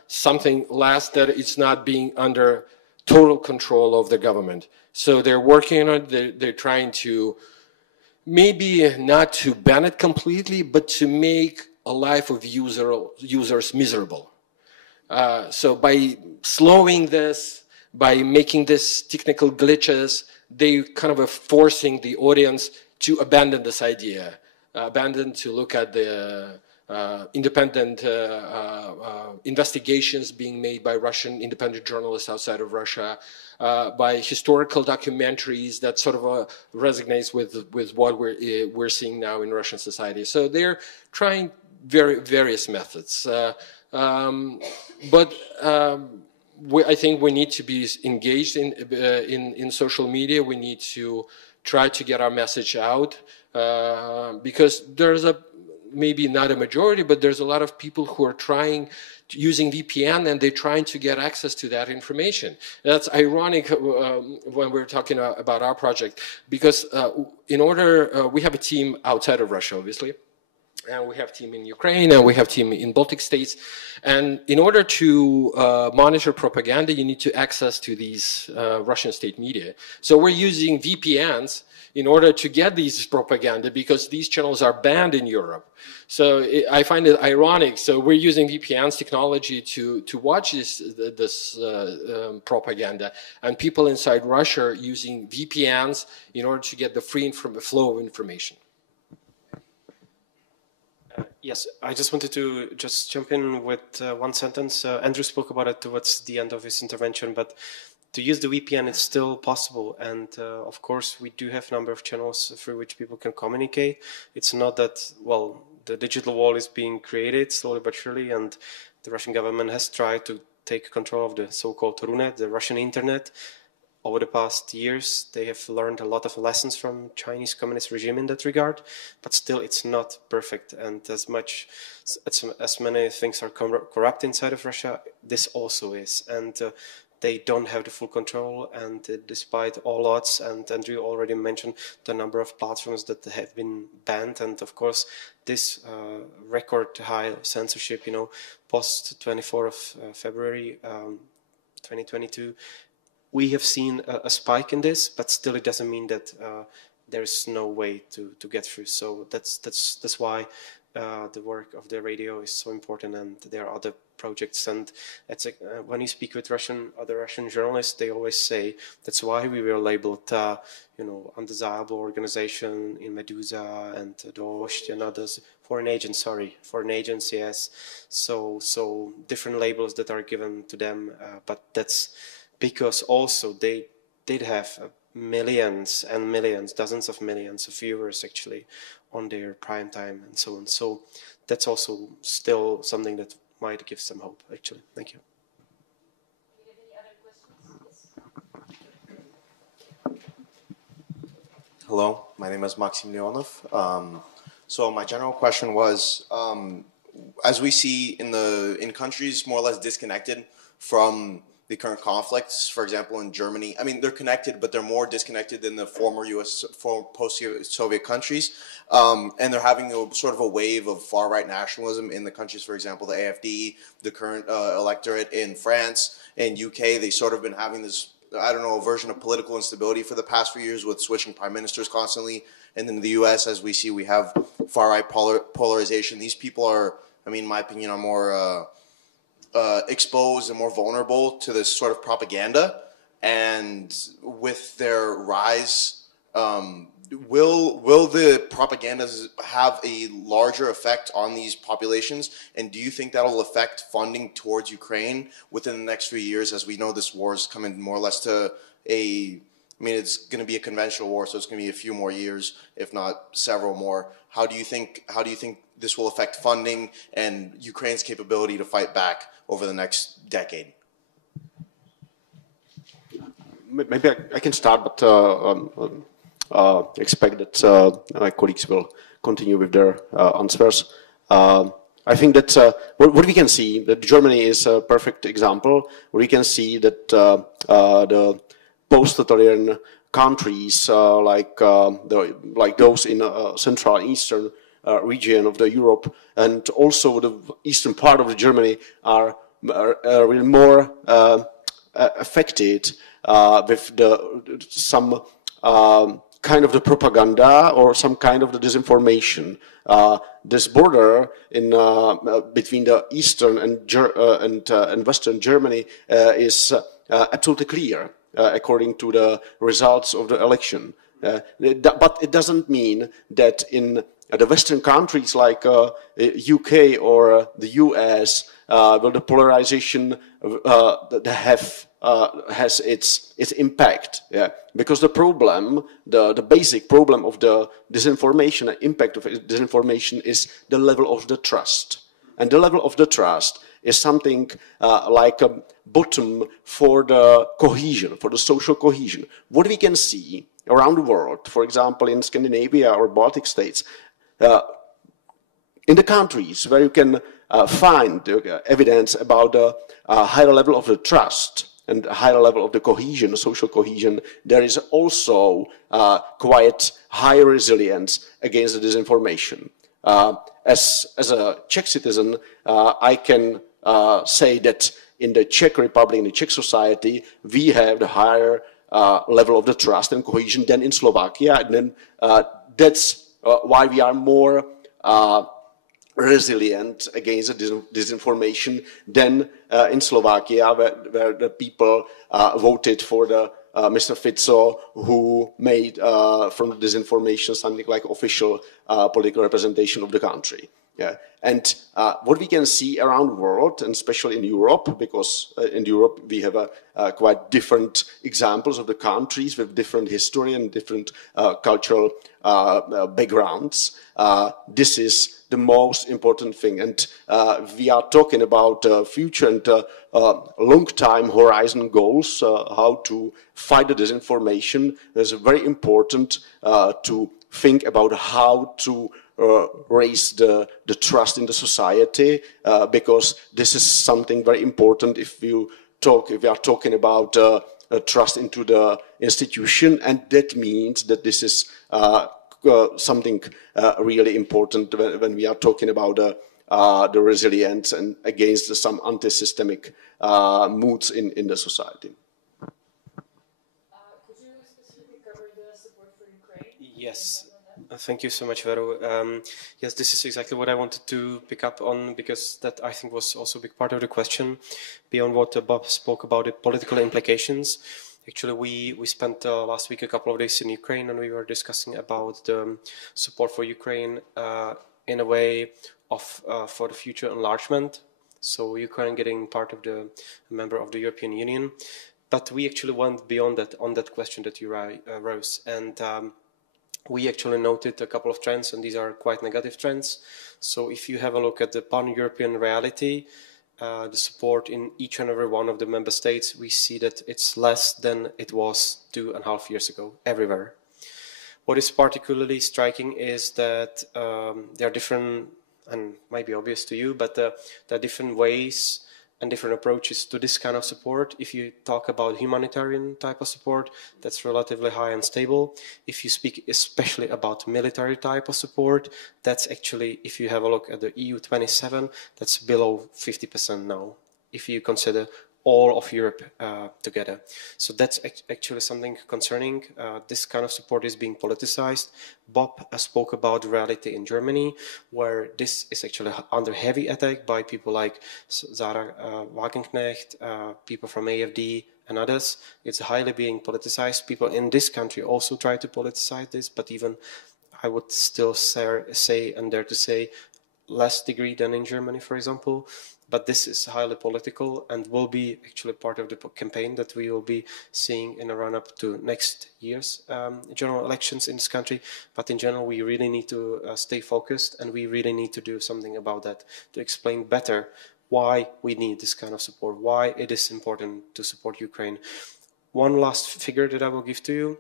Something last that it's not being under total control of the government. So they're working on it. They're trying to maybe not to ban it completely, but to make a life of users miserable. So by slowing this, by making this technical glitches, they kind of are forcing the audience to abandon this idea, to look at the independent investigations being made by Russian independent journalists outside of Russia, by historical documentaries that sort of resonates with what we're seeing now in Russian society. So they're trying various methods, but I think we need to be engaged in social media. We need to try to get our message out, because there's maybe not a majority, but there's a lot of people who are using VPN, and they're trying to get access to that information. That's ironic when we're talking about our project, because we have a team outside of Russia, obviously, and we have a team in Ukraine, and we have a team in Baltic states. And in order to monitor propaganda, you need to access to these Russian state media. So we're using VPNs in order to get these propaganda, because these channels are banned in Europe. So I find it ironic. So we're using VPNs technology to watch this propaganda, and people inside Russia are using VPNs in order to get the flow of information. Yes, I just wanted to jump in with one sentence. Andrew spoke about it towards the end of his intervention, but to use the VPN, it's still possible. And of course, we do have a number of channels through which people can communicate. It's not that, well, the digital wall is being created slowly but surely, and the Russian government has tried to take control of the so-called Runet, the Russian internet. over the past years, they have learned a lot of lessons from Chinese communist regime in that regard, but still it's not perfect. And as many things are corrupt inside of Russia, this also is. And they don't have the full control, and despite all odds, and Andrew already mentioned the number of platforms that have been banned, and of course this record high censorship, post 24th of February 2022, we have seen a spike in this, but still it doesn't mean that there's no way to get through. So that's why the work of the radio is so important, and there are other projects. And it's when you speak with other Russian journalists, they always say that's why we were labeled, undesirable organization in Medusa and Dost and others. Foreign agents, yes. So different labels that are given to them, but that's because also they did have millions and millions, dozens of millions of viewers actually on their prime time and so on. So that's also still something that might give some hope, actually. Thank you. Hello, my name is Maxim Leonov. So my general question was, as we see in countries more or less disconnected from the current conflicts, for example, in Germany, I mean, they're connected, but they're more disconnected than the former post-Soviet countries. And they're having a sort of a wave of far-right nationalism in the countries, for example, the AfD, the current electorate in France and UK. They sort of been having this, I don't know, a version of political instability for the past few years with switching prime ministers constantly. And in the US, as we see, we have far-right polarization. These people are, I mean, in my opinion, are more exposed and more vulnerable to this sort of propaganda. And with their rise, will the propagandas have a larger effect on these populations? And do you think that'll affect funding towards Ukraine within the next few years? As we know, this war is coming more or less to it's going to be a conventional war, so it's going to be a few more years, if not several more. How do you think this will affect funding and Ukraine's capability to fight back over the next decade? Maybe I can start, but expect that my colleagues will continue with their answers. I think that what we can see, that Germany is a perfect example. We can see that the post-totalitarian countries like those in Central and Eastern region of the Europe, and also the eastern part of the Germany are really more affected with some kind of the propaganda or some kind of the disinformation. This border in between the eastern and western Germany is absolutely clear according to the results of the election. But it doesn't mean that in the Western countries like UK or the US, will the polarization has its impact? Yeah, because the problem, the basic problem of the disinformation, the impact of disinformation is the level of the trust, and the level of the trust is something like a bottom for the cohesion, for the social cohesion. What we can see around the world, for example, in Scandinavia or Baltic states, in the countries where you can find evidence about a higher level of the trust and a higher level of the cohesion, social cohesion, there is also quite high resilience against the disinformation. As a Czech citizen, I can say that in the Czech Republic, in the Czech society, we have the higher level of the trust and cohesion than in Slovakia, and then that's why we are more resilient against the disinformation than in Slovakia, where the people voted for the Mr. Fico, who made from the disinformation something like official political representation of the country. Yeah, and what we can see around the world, and especially in Europe, because in Europe we have quite different examples of the countries with different history and different cultural backgrounds. This is the most important thing, and we are talking about future and long-time horizon goals, how to fight the disinformation. It's very important to think about how to raise the trust in the society, because this is something very important if we are talking about trust into the institution, and that means that this is something really important when we are talking about the resilience and against some anti-systemic moods in the society. Could you specifically cover the support for Ukraine? Yes. Thank you so much, Vero. Yes, this is exactly what I wanted to pick up on, because that I think was also a big part of the question. Beyond what Bob spoke about, the political implications. Actually, we spent last week a couple of days in Ukraine, and we were discussing about the support for Ukraine in a way of for the future enlargement. So Ukraine getting part of the member of the European Union, but we actually went beyond that on that question that you rose, and we actually noted a couple of trends, and these are quite negative trends. So if you have a look at the pan-European reality, the support in each and every one of the member states, we see that it's less than it was 2.5 years ago, everywhere. What is particularly striking is that there are different, and might be obvious to you, but there are different ways and different approaches to this kind of support. If you talk about humanitarian type of support, that's relatively high and stable. If you speak especially about military type of support, that's actually, if you have a look at the EU 27, that's below 50% now, if you consider all of Europe together. So that's actually something concerning. This kind of support is being politicized. Bob spoke about reality in Germany, where this is actually under heavy attack by people like Sarah Wagenknecht, people from AfD and others. It's highly being politicized. People in this country also try to politicize this, but even I would still say and dare to say less degree than in Germany, for example. But this is highly political and will be actually part of the campaign that we will be seeing in a run-up to next year's general elections in this country. But in general, we really need to stay focused, and we really need to do something about that to explain better why we need this kind of support, why it is important to support Ukraine. One last figure that I will give to you.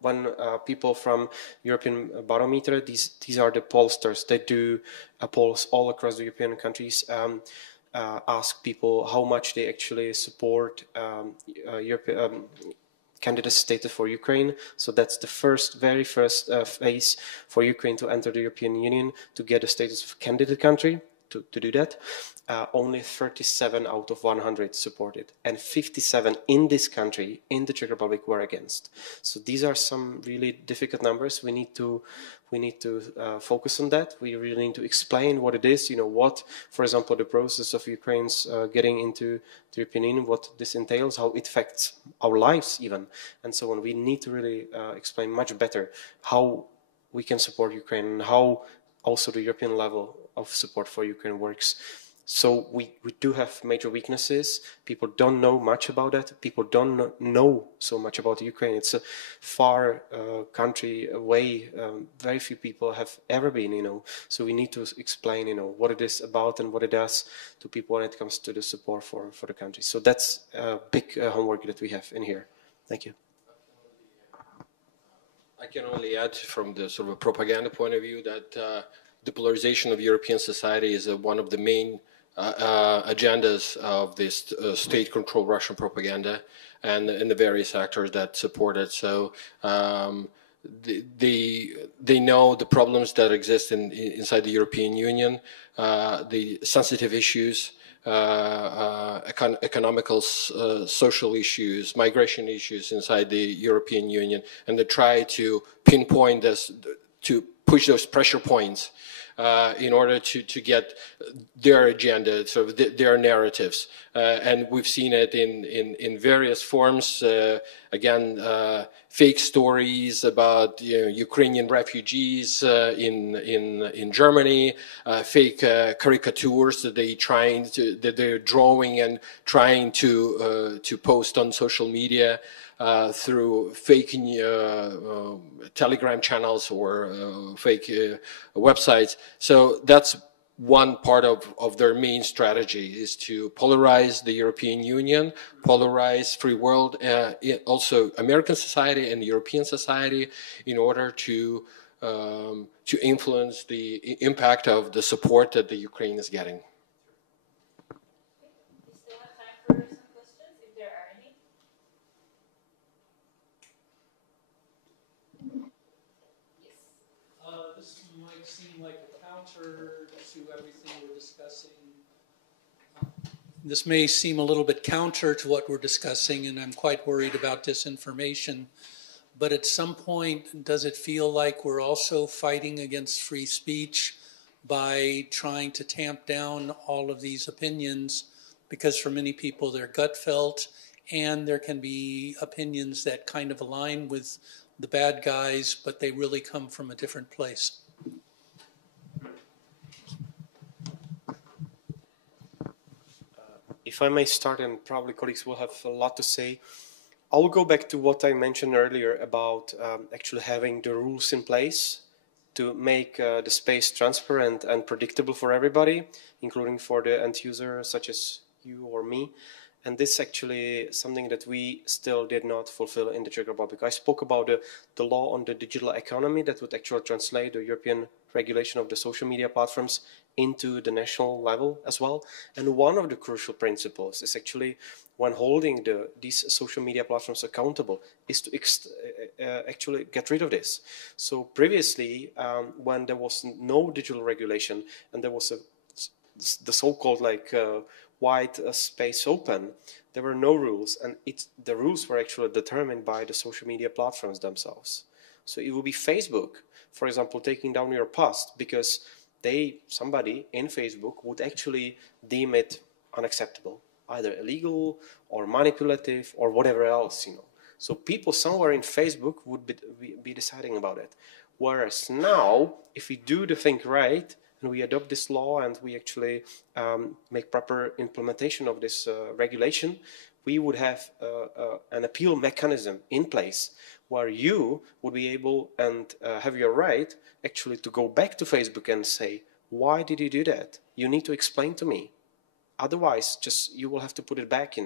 When people from European Barometer, these are the pollsters, they do polls all across the European countries, ask people how much they actually support candidate status for Ukraine. So that's the very first phase for Ukraine to enter the European Union, to get a status of candidate country. To do that, only 37 out of 100 supported, and 57 in this country, in the Czech Republic, were against. So these are some really difficult numbers. We need to focus on that. We really need to explain what it is. You know, what, for example, the process of Ukraine's getting into the European Union, what this entails, how it affects our lives even, and so on. We need to really explain much better how we can support Ukraine and how also the European level of support for Ukraine works. So we do have major weaknesses. People don't know much about that. People don't know so much about Ukraine. It's a far country away. Very few people have ever been, you know. So we need to explain, you know, what it is about and what it does to people when it comes to the support for the country. So that's a big homework that we have in here. Thank you. I can only add from the sort of propaganda point of view that the polarization of European society is one of the main agendas of this state-controlled Russian propaganda and the various actors that support it. So they know the problems that exist inside the European Union, the sensitive issues, economical, social issues, migration issues inside the European Union, and they try to pinpoint this, to push those pressure points in order to get their agenda, sort of their narratives. And we've seen it in various forms. Again, fake stories about Ukrainian refugees in Germany, fake caricatures that they're drawing and trying to post on social media through fake Telegram channels or fake websites. So that's one part of their main strategy, is to polarize the European Union, polarize free world, also American society and European society, in order to influence the impact of the support that the Ukraine is getting. We still have time for some questions, if there are any. Yes. This might seem like a counter to everything we're discussing. This may seem a little bit counter to what we're discussing, and I'm quite worried about disinformation. But at some point, does it feel like we're also fighting against free speech by trying to tamp down all of these opinions? Because for many people, they're gut felt, and there can be opinions that kind of align with the bad guys, but they really come from a different place. If I may start, and probably colleagues will have a lot to say, I'll go back to what I mentioned earlier about actually having the rules in place to make the space transparent and predictable for everybody, including for the end user such as you or me. And this is actually something that we still did not fulfill in the Czech Republic. I spoke about the law on the digital economy that would actually translate the European regulation of the social media platforms into the national level as well. And one of the crucial principles is actually, when holding these social media platforms accountable, is to actually get rid of this. So previously, when there was no digital regulation and there was the so-called wide space open, there were no rules, and the rules were actually determined by the social media platforms themselves. So it would be Facebook, for example, taking down your post because somebody in Facebook would actually deem it unacceptable, either illegal or manipulative or whatever else, So people somewhere in Facebook would be deciding about it. Whereas now, if we do the thing right, and we adopt this law and we actually make proper implementation of this regulation, we would have an appeal mechanism in place where you would be able and have your right actually to go back to Facebook and say, why did you do that? You need to explain to me. Otherwise, you will have to put it back,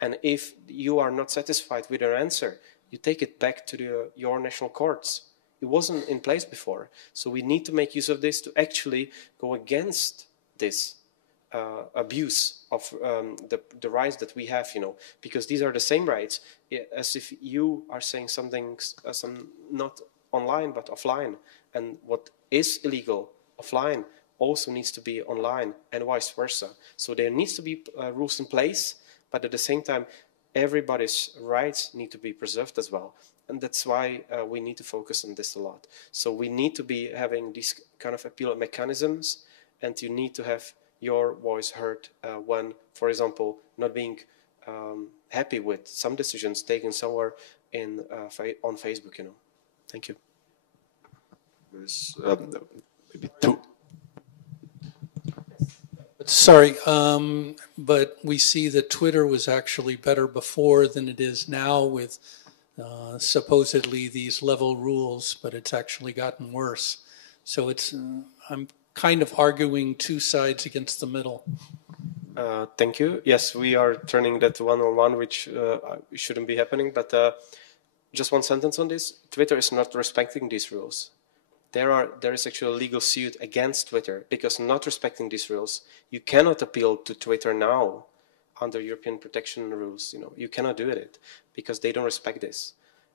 And if you are not satisfied with your answer, you take it back to your national courts. It wasn't in place before. So we need to make use of this to actually go against this abuse of the rights that we have, because these are the same rights as if you are saying something not online but offline. And what is illegal offline also needs to be online and vice versa. So there needs to be rules in place, but at the same time, everybody's rights need to be preserved as well. And that's why we need to focus on this a lot. So we need to be having these kind of appeal mechanisms, and you need to have your voice heard when, for example, not being happy with some decisions taken somewhere on Facebook, Thank you. There's maybe two. Sorry, but we see that Twitter was actually better before than it is now with supposedly these level rules, but it's actually gotten worse. So I'm kind of arguing two sides against the middle. Thank you. Yes, we are turning that one-on-one, which shouldn't be happening. But just one sentence on this. Twitter is not respecting these rules. There is actually a legal suit against Twitter because not respecting these rules. You cannot appeal to Twitter now under European protection rules. You cannot do it because they don't respect this.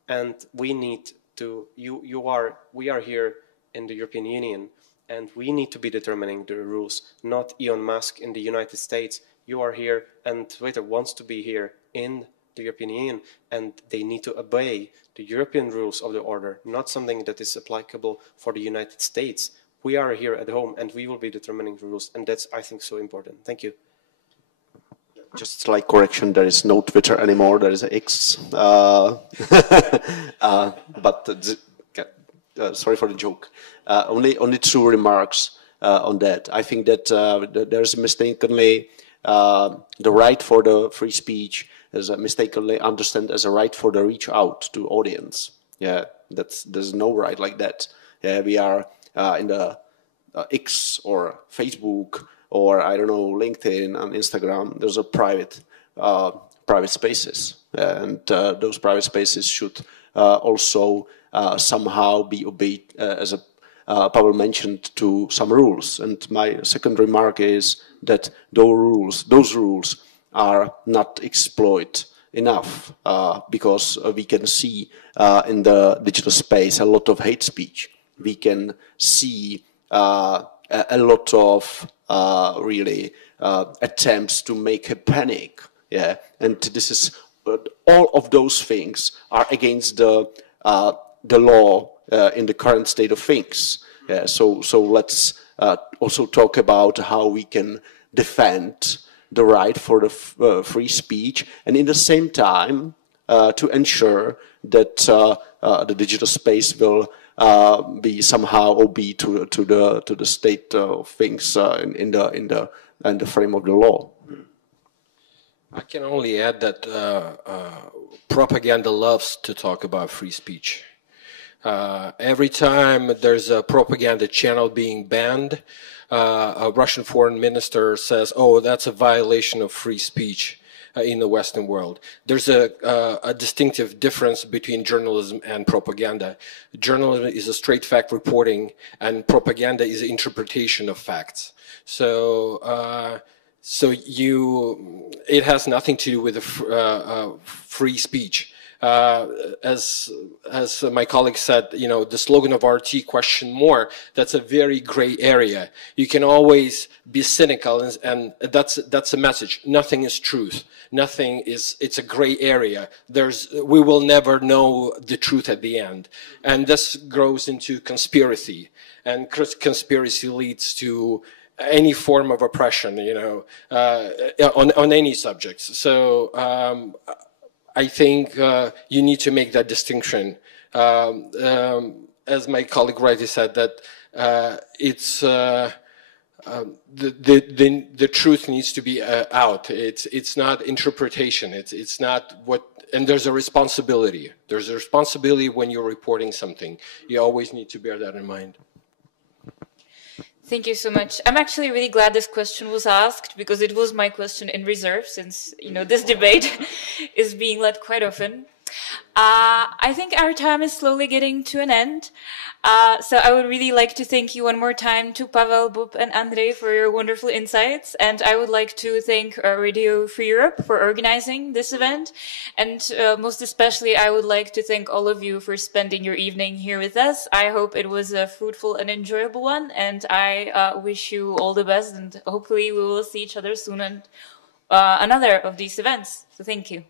And we need to, we are here in the European Union, and we need to be determining the rules, not Elon Musk in the United States. You are here, and Twitter wants to be here in the European Union, and they need to obey the European rules of the order, not something that is applicable for the United States. we are here at home and we will be determining the rules. And that's, I think, so important. Thank you. Just like correction, there is no Twitter anymore, there is X. Sorry for the joke. Only two remarks on that. I think that there's mistakenly the right for the free speech is mistakenly understood as a right for the reach out to audience. Yeah, there's no right like that. Yeah, we are in the X or Facebook or I don't know LinkedIn and Instagram. Those are private spaces, and those private spaces should also somehow be obeyed, as Pavel mentioned, to some rules. And my second remark is that those rules are not exploited enough because we can see in the digital space a lot of hate speech. We can see a lot of really attempts to make a panic. Yeah, and this is all of those things are against the law in the current state of things. Yeah, so let's also talk about how we can defend the right for the free speech, and in the same time to ensure that the digital space will be somehow obey to the state of things in the frame of the law. I can only add that propaganda loves to talk about free speech. Every time there's a propaganda channel being banned, a Russian foreign minister says, "Oh, that's a violation of free speech in the Western world." There's a distinctive difference between journalism and propaganda. Journalism is a straight fact reporting, and propaganda is interpretation of facts. So it has nothing to do with free speech. As my colleague said, the slogan of RT, question more, that's a very gray area. You can always be cynical, and that's a message. Nothing is truth. It's a gray area. We will never know the truth at the end. And this grows into conspiracy, and conspiracy leads to any form of oppression, on any subjects. So, I think you need to make that distinction. As my colleague rightly said, that it's the truth needs to be out. It's not interpretation. It's not what. And there's a responsibility. There's a responsibility when you're reporting something. You always need to bear that in mind. Thank you so much. I'm actually really glad this question was asked, because it was my question in reserve, since this debate is being led quite often. I think our time is slowly getting to an end. So I would really like to thank you one more time to Pavel, Bob, and Andrey for your wonderful insights. And I would like to thank Radio Free Europe for organizing this event. And most especially, I would like to thank all of you for spending your evening here with us. I hope it was a fruitful and enjoyable one. And I wish you all the best. And hopefully we will see each other soon at another of these events. So thank you.